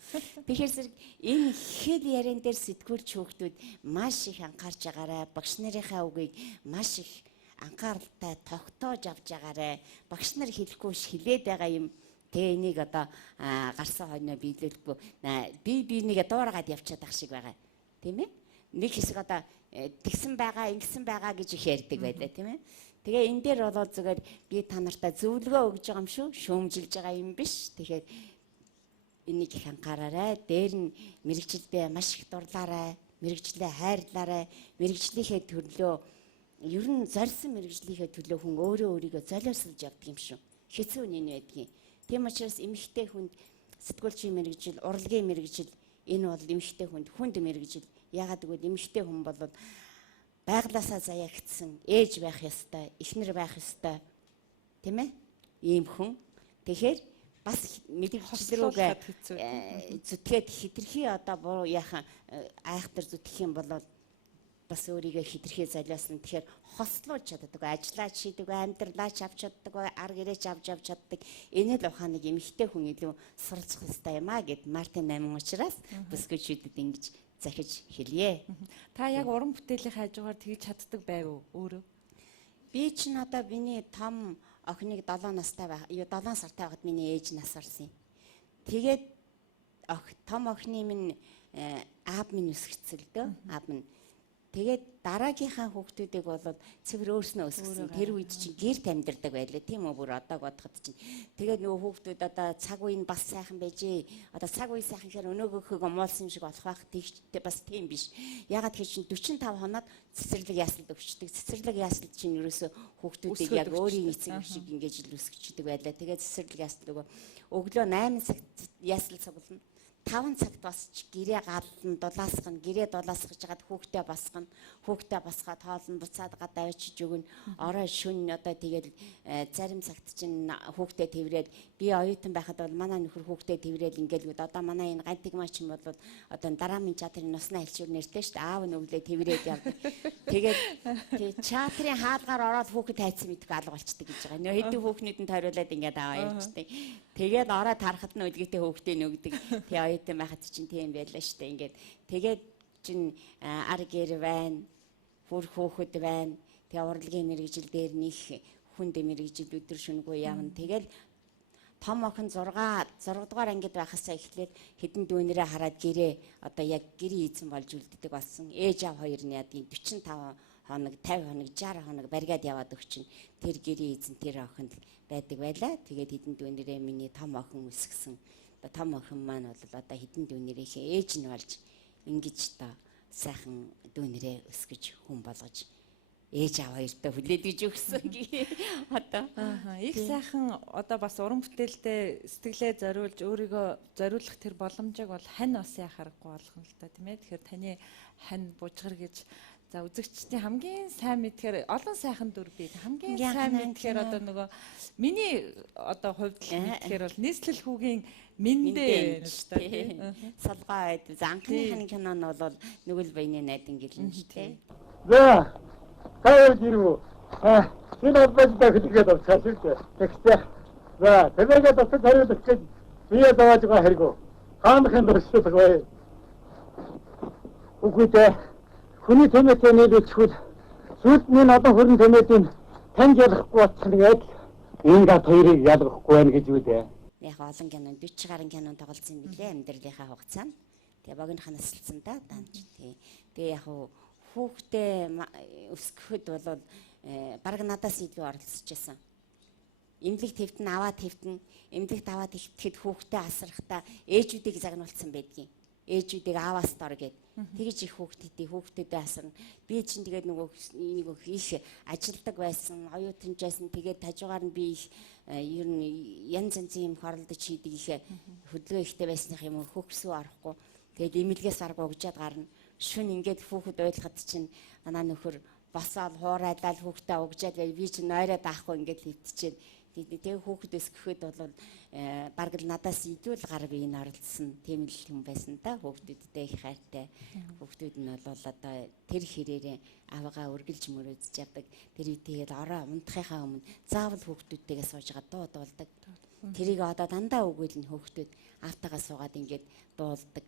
Тэгэхээр зэрэг энэ хэл яриан дээр сэтгүүлч хүүхдүүд маш их анхаарч байгаарай. Багш нарынхаа үгийг маш их анхааралтай тогтоож авч байгаарай. Багш нар хэлэхгүй хэлээд байгаа юм. Тэ энийг одоо гарсан хойно биелүүлэхгүй би нэгэ дуурайгаад явчихад ах шиг байгаа. Тийм ээ? Нэг хэсэг одоо тэгсэн байгаа, ингэсэн байгаа гэж их ярьдаг байлаа тийм ээ? Тэгээ энэ дээр болоод зүгээр би та нартаа зөвлөгөө өгж байгаа юм шүү. Шүүмжилж байгаа юм биш. Тэгэхээр энийг их анхаараарай. Дээр нь мэрэгчлээ маш их дурлаарай. Мэрэгчлээ хайрлаарай. Мэрэгжлийнхээ төлөө ер нь зорьсон мэрэгжлийнхээ төлөө хүн өөрөө өөрийгөө золиослж явдаг юм шүү. Хэцүү нэн байдгийн. Тийм учраас эмэгтэй хүнд сэтгүүлчийн мэрэгжил, урлагийн мэрэгжил энэ бол эмэгтэй хүнд мэрэгжил. Яагаад гэвэл эмэгтэй хүн бол байглаасаа заяагдсан ээж байх ёстой, эхнэр байх ёстой. Тийм ээ? Ийм хүн. Тэгэхээр бас мэрэгчлэрүүгээ зүтгээд хитрхи одоо буруу яахан айхтар зүтгэх юм бол бас өөрийгөө хитрхи золиосон. Тэгэхээр хослуулж чаддаг, ажиллаж шийдэг, амьдралаач авч чаддаг, ар гэрээч авч чаддаг. Энэ л ухааныг эмэгтэй хүн илүү суралцах ёстой юм а гэд Мартин 8 учраас бүсгүйчүүдэд ингэж захиж хэлье. Та яг уран бүтээлийн хажуугаар тэгж чаддаг байв уу өөрөө? Би ч надаа миний том охиныг 7 настай байх, 7 сартай байхад миний ээж нас орсон юм. Тэгээд том охины минь аав минь өсгцэл дөө. Аав минь тэгээд дараагийнхаа хүүхдүүдийг болоод цэвэр өөрснөө өсгсөн. Тэр үед чинь гэрт амьдардаг байлаа тийм үү бүр одоо бодоход чинь. Тэгээд нөгөө хүүхдүүд одоо цаг үе нь бас сайхан байжээ. Одоо цаг үе сайхан гэхээр өнөөгөөхөг муулсан шиг болох байх тэгчтэй бас тийм биш. Ягаад гэвэл чинь 45 хоноод цэцэрлэг ясалд өгчдөг. Цэцэрлэг ясалд чинь ерөөсө хүүхдүүдийг яг өөрийн эцэг шиг ингэж л өсгөждөг байлаа. Тэгээд цэцэрлэг ясалд өглөө 8 цагт ясал цуглана. 5 цагт босч гэрээ гална, дулаасгана, гэрээ дулаасгаж хагаад хүүхдээ босгаад хоолн буцаад гадаа авчиж өгнө. Орой шөнө одоо тэгээд зарим цагт чинь хүүхдээ тэрврээд би оюутан байхад бол манай нөхөр хүүхдээ тэрврээд ингээл одоо манай энэ гантиг мач юм бол одоо дараамын чатрын нусны альчуур нэртэй шүү дээ. Аав нь өглөө тэрврээд явдаг. Тэгээд чатрын хаалгаар ороод хүүхэд хайцсан мэдгүй алга болчдөг гэж байгаа. Нөө хэдэн хүүхнүүдэнд тойруулаад ингээд аваа явчихдаг. Тэгээд ороод харахад нь өдгөтэй хүүхдээ нөгдөг. Тэгээ оюутан байхад чинь тийм байлаа шүү дээ. Ингээд тэгээд чинь ар гэр байна. Бүр хөөхд байна. Тэгээ урлагийн мэрэгжил дээр нэг хүнд мэрэгжил өдөр шөнөгүй явна. Тэгэл том охин 6 дугаар ангид байхасаа эхлээд хэдэн дүүнэрээ хараад гэрээ одоо яг гэрээ эзэн болж үлддэг болсон. Ээж аав хоёр нь ядгийн 45 хоног, 50 хоног, 60 хоног бариад яваад өгчин. Тэр гэрээ эзэн тэр охинд байдаг байлаа. Тэгээд хэдэн дүүнэрээ миний том охин өсгсөн. Том охин маань бол одоо хэдэн дүүнэрийнхээ ээж нь болж ингэж та сайхан дүүнэрээ өсгөж хүн болгож ээж аав хоёртаа хүлээд гэж өгсөн. Одоо их сайхан одоо бас уран бүтээлдээ сэтгэлээ зориулж өөрийгөө зориулах тэр боломжийг бол хань бас яхахгүй болгоно л та тийм ээ. Тэгэхээр таны хань бужгар гэж за үзэгчдийн хамгийн сайн мэдхээр олон сайхан дүр бий. Хамгийн сайн мэдхээр одоо нөгөө миний одоо хувьд мэдхээр бол нийслэл хүүгийн мэндэ шүү дээ. Салгаа байд. Анхны кино нь бол нүгэл баяны найдан гэлэн шүү дээ. За таяр гэрүү. Энэ албатай хэлгээд авчихсан шүү дээ. Тэгтээ. За тэгээд бас хариулах гэж бие давааж байгаа хэрэггүй. Хаанхын дурсдаг бай. Үгүйтэй хүний тэмээтэй нийлүүлчихвэл сүүлд нь олон хөрөн тэмээдийн танд ялахгүй болчихсон тэгээд энэ гад хоёрыг ялгахгүй байна гэж үү? Яг олон кино 40 гаруй кино тоглолцсон юм билээ амьдралынхаа хугацаанд. Тэгээ богинохон насалсан да данч. Тэгээ яг хүүхдээ өсгөхөд бол бараг надаас илүү оролцож байсан. Эмнэлэг твтэн аваад твтэн эмнэлэгт аваад ихэхэд хүүхдээ асрахтаа ээжүүдийг загнуулсан байдгийн. Ээжүүдийг ааваас дор гэд. Тэгэж их хүүхдүүдээ асарна. Би чинь тэгээд нөгөө их ажилдаг байсан, оюутан байсан. Тэгээд хажуугаар нь би их ер нь янз янзын юм хоролдож хийдэг их хөдөлгөөн ихтэй байсных юм хөгсөө орохгүй. Тэгээд эмнэлгээс арга угжаад гарна. Шүн ингээд хүүхэд ойлгоход чинь манай нөхөр босоод хуурайлал хүүхдээ угжаад би чинь ойроо даахгүй ингээд хөвтчихээн. Тэгээ хүүхэд өсгөхөд бол бараг л надаас илүү л гар би энэ оролцсон тийм л хүн байсан да. Хүүхдүүдтэй их хайртай. Хүүхдүүд нь бол одоо тэр хэрээрээ аваагаа үргэлж мөрөөдж явдаг. Тэр тэгээд ороо унтахынхаа өмнө заавал хүүхдүүдтэйгээ сууж байгаа дуулдаг. Тэрийг одоо дандаа өгөөл нь хүүхдүүд автагаа суугаад ингээд дуулдаг.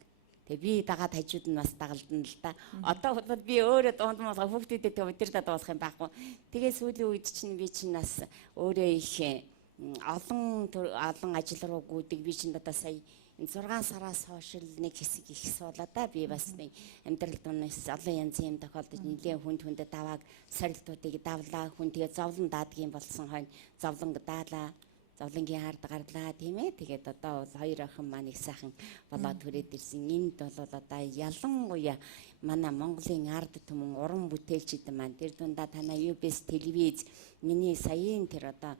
Тэгээ би дагаад хажууд нь бас дагалдана л да. Одоо бол би өөрөө дундмаа хүүхдүүдэд өдөрдөө дуулах юм байхгүй. Тэгээ сүүлийн үед чинь би чинь бас өөрөө их олон ажил руу гүйдэг. Би чинь одоо сая 6 сараас хойш нэг хэсэг их суулаа да. Би бас нэг амьдрал дуунаас олон янзын юм тохиолдож нэлээд хүндэд давааг сорилтуудыг давлаа. Хүн тэгээ зовлон даадгийн болсон хойно зовлон даалаа. Зовлонгийн хард гарлаа тийм ээ. Тэгээд одоо бол хоёр охин маань их сайхан болоод түрээд ирсэн. Энд бол одоо ялангуяа манай Монголын ард түмэн уран бүтээлчид маань тэр дундаа танаа UBS телевиз миний саяын тэр одоо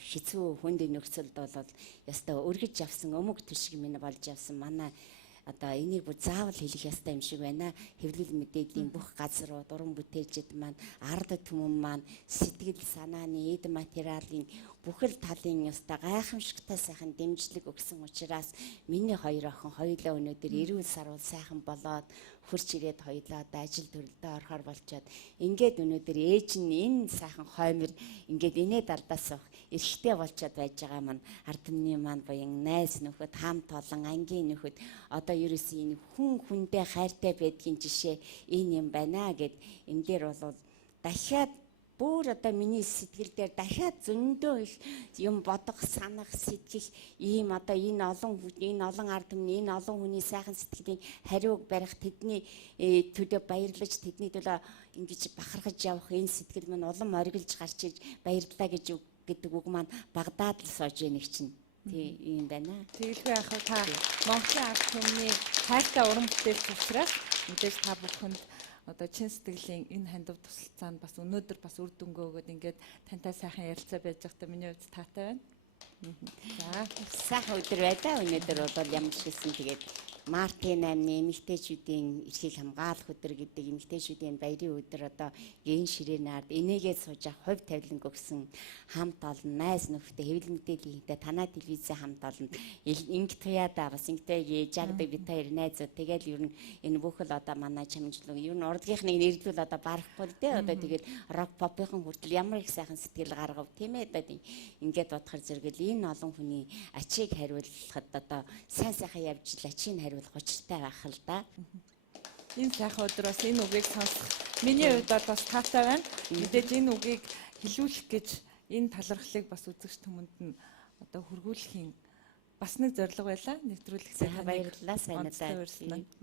хэцүү хүнд нөхцөлд бол ястаа өргөж авсан өмг төшиг минь болж явсан манай одоо энийг бүр заавал хэлэх ёстой юм шиг байна. Хэвлэл мэдээллийн бүх газрууд, уран бүтээлчид маань, ард түмэн маань сэтгэл санааны эд материалын бүхэл талын ёстой гайхамшигтай сайхан дэмжлэг өгсөн учраас миний хоёр охин хоёулаа өнөөдөр эрүүл сарвал сайхан болоод хурц ирээд хоёулаа ажил төрөлдөө орохоор болчоод ингээд өнөөдөр ээж нь энэ сайхан хоймор ингээд инээд алдаас эрхтэй болчоод байж байгаа маань ард түмний маань буян найз нөхөд хамт олон ангийн нөхөд одоо ерөөсөө энэ хүн хүндээ хайртай байдгийн жишээ энэ юм байна гэд энэ дээр бол дахиад бүр одоо миний сэтгэл дээр дахиад зөндөө их юм бодох, санах, сэтгэх ийм одоо энэ олон ард түмний энэ олон хүний сайхан сэтгэлийн хариуг барих тэдний төлөө баярлаж тэдний төлөө ингэж бахархаж явах энэ сэтгэл минь улам оргилж гарч ирж баярлалаа гэдэг үг маань Багдад л сууж яах нэг чинь тийм байна. Тэгэлгүй яах вэ та Монголын ард түмний хайртай уран бүтээлч учраас мэдээж та бүхэнд одоо чин сэтгэлийн энэ хандив тусалцаанд бас өнөөдөр бас үр дүнгээ өгөөд ингээд тантай сайхан ярилцаа байж байхдаа миний хувьд таатай байна. За сайхан өдөр байлаа. Өнөөдөр бол ямар ч хэлсэн тэгээд Мартин 8-ны эмэгтэйчүүдийн эрхийг хамгаалах өдөр гэдэг эмэгтэйчүүдийн баярын өдөр одоо ген ширээн ард энийгээ сууж хувь тавиланг өгсөн хамт олон найз нөхдөд хэвлэл мэдээлэлтэй танаа телевизээ хамт олон Ингт туяада бас Ингт туяагийн жагдаг бит хоёр найзууд тэгэл ер нь энэ бүхэл одоо манай чамжлог ер нь урдгийнхныг нэрлүүл одоо барахгүй л дээ одоо тэгэл рок попын хүртэл ямар их сайхан сэтгэл гаргав тийм ээ одоо ингээд бодохор зэрэгэл энэ олон хүний ачийг хариулахад одоо сайн сайхан явж ил ачийг хариулах учиртай байх л да. Энэ сайхан өдөр бас энэ үгийг сонсох миний хувьд бас таатай байна. Мэдээж энэ үгийг хэлүүлэх гэж энэ талархлыг бас үзэгч түмэнд нь одоо хөргүүлэхийн бас нэг зорилго байлаа. Нэвтрүүлэх сайхан баярлалаа сайн надад.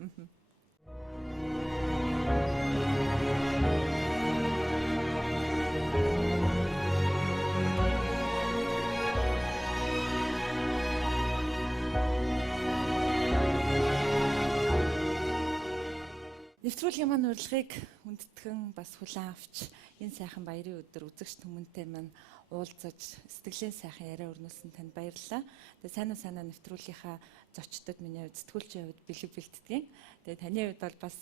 Нэвтрүүлгийн маань урилгыг хүндэтгэн бас хүлээн авч энэ сайхан баярын өдөр үзэгч түмэнтэй маань уулзаж сэтгэлийн сайхан яриа өрнүүлсэн танд баярлалаа. Тэгээ сайн нэвтрүүлгийнхаа зочдод миний хувьд сэтгүүлчийн хувьд бэлэг бэлтгэдэг. Тэгээ таны хувьд бол бас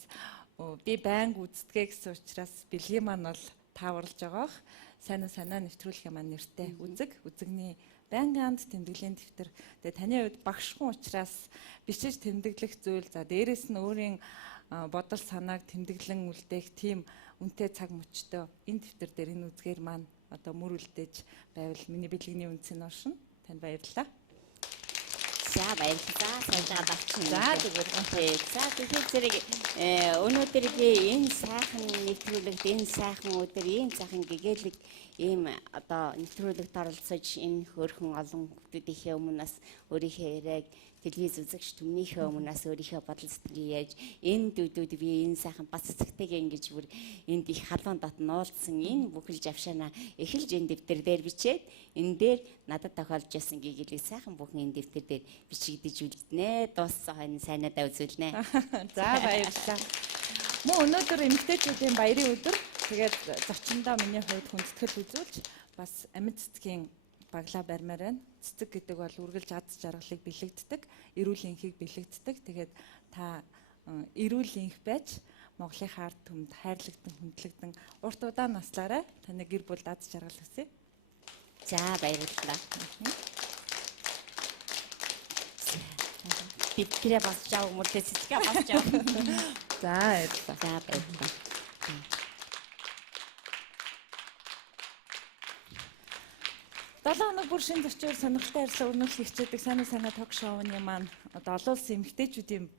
би байнга үздэг гэсэн учраас бэлгийн маань бол тааварлаж байгаах. Сайн нэвтрүүлгийн маань нэртэй үзэгний байнганд тэмдэглэлийн дэвтэр. Тэгээ таны хувьд багш хүн учраас бичиж тэмдэглэх зүйл за дээрэс нь өөрийн бодол санааг тэмдэглэн үлдээх тийм үнэтэй цаг мөчтөө энэ дэвтэр дээр энэ үзгээр маань одоо мөр үлдээж байвал миний бэлгэний үнцэн оршин танд баярлалаа. За баярлалаа. Сайжаад авчихсан. За зүгээр. За тэгэхээр зэрэг өнөөдөр би энэ сайхан нэвтрүүлэгт энэ сайхан өдөр ийм сайхан гэгээлэг ийм одоо нэвтрүүлэгт оролцож энэ хөөрхөн олон хүмүүсийнхээ өмнөөс өөрийнхөө яриаг телевиз үзэгч түмнийхээ өмнөөс өөрийнхөө бодол сэтгэлийг яаж энэ дүүдүүд би энэ сайхан бац цэцэгтэйг ингэж бүр энд их халуун дотн уулзсан энэ бүхэл завшаана эхэлж энэ дэвтэр дээр бичээд энэ дээр надад тохиолж байсан гэгээлэг сайхан бүхэн энэ дэвтэр дээр бичигдэж үлднэ. Дууссан хойно сайнадаа үзүүлнэ. За баярлалаа. Мөн өнөөдөр эмэгтэйчүүдийн баярын өдөр. Тэгээд зочиндоо миний хувьд хүндэтгэл үзүүлж бас амьд цэцгийн баглаа барьмаар байна. Цэцэг гэдэг бол үргэлж аз жаргалыг бэлэгддэг, эрүүл энхийг бэлэгддэг. Тэгээд та эрүүл энх байж Монголын ард түмэнд хайрлагдсан, хүндлэгдэн урт удаан наслаарай. Таны гэр бүлд аз жаргал хүсье. За баярлалаа. Бибкрэ бас жаа хүмүүстээ цэцгээ бас жаа. За баярлалаа. За баярлалаа. 7 хоног бүр шин зочдоор сонирхолтой харилцаа өрнүүлэх хичээдэг санаа ток шоуны маань одоо олон улсын эмэгтэйчүүдийн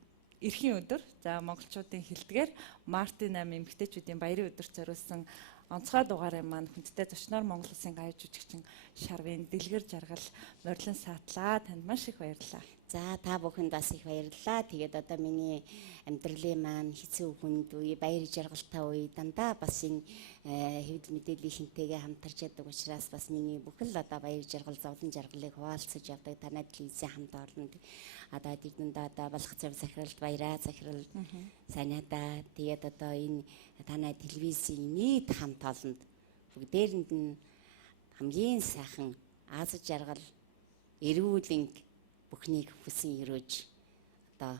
эрхийн өдөр. За монголчуудын хэлдгээр Мартин 8 эмэгтэйчүүдийн баярын өдөрт зориулсан онцгой дугаарыг маань хүндтэй зочноор Монгол улсын гаяа жүжигчин Шарвин Дэлгэр Жаргал морилон саатлаа. Танд маш их баярлалаа. За та бүхэнд бас их баярлалаа. Тэгээд одоо миний амьдралын маань хэцүү хүнд үе, баяр жаргалтай үе дандаа бас энэ хэвлэл мэдээллийнхэнтэйгээ хамтарч яадаг учраас бас миний бүхэл одоо баяр жаргал, зовлон жаргалыг хуваалцаж явдаг танай телевизийн хамт олонд одоо дэгдэндээ одоо болох зав захиралд баяраа захирал санаадаа тэгээд одоо энэ танай телевизийн нийт хамт олонд бүгдээрэнд нь хамгийн сайхан аз жаргал, эрүүл энх бүхнийг хүсэн өрөөж одоо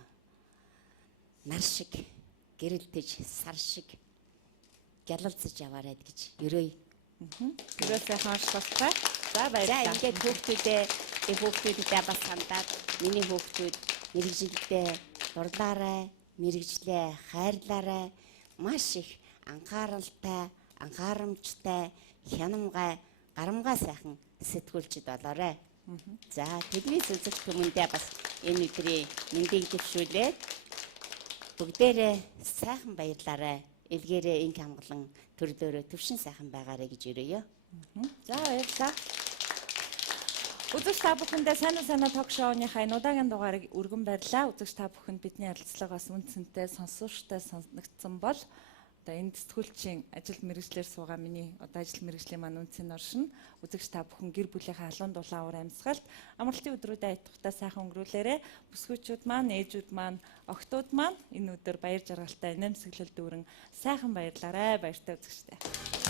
нар шиг гэрэлтэж сар шиг гялалцаж яваарай гэж өрөөе. Өрөөсөө хаашлахтай. За баярлалаа. За ингээд хүүхдүүдээ бас хандаад миний хүүхдүүд мэрэгжилдээ дурлаарай, мэрэгжлээ хайрлаарай. Маш их анхааралтай, анхаарамжтай, хянамгай, гарамгай сайхан сэтгүүлчд болоорой. За телевиз үзэх хүмүүндээ бас энэ өдрийн мэндийг дэвшүүлээд бүгдээрээ сайхан баярлаарай. Илгээрээ инх хамглан төрлөөрөө төвшин сайхан байгаарай гэж өрөөё. За баярлалаа. Үзэгч та бүхэндээ санаа ток шоуны энэ удаагийн дугаарыг өргөн барьлаа. Үзэгч та бүхэнд бидний ярилцлагаас үнцэнтэй сонсууштай санагдсан бол одоо энэ сэтгүүлчийн ажил мэргэжлэр суугаа миний одоо ажил мэргэжлийн маань үнцэн оршин. Үзэгч та бүхэн гэр бүлийнхээ халуун дулаан уур амьсгалд амралтын өдрүүдэд аятухтай сайхан өнгөрүүлээрэ. Бүсгүйчүүд маань, ээжүүд маань, охтууд маань энэ өдөр баяр жаргалтай нэмсэглэл дүүрэн сайхан баярлаарай. Баяртай үзэгчтэй.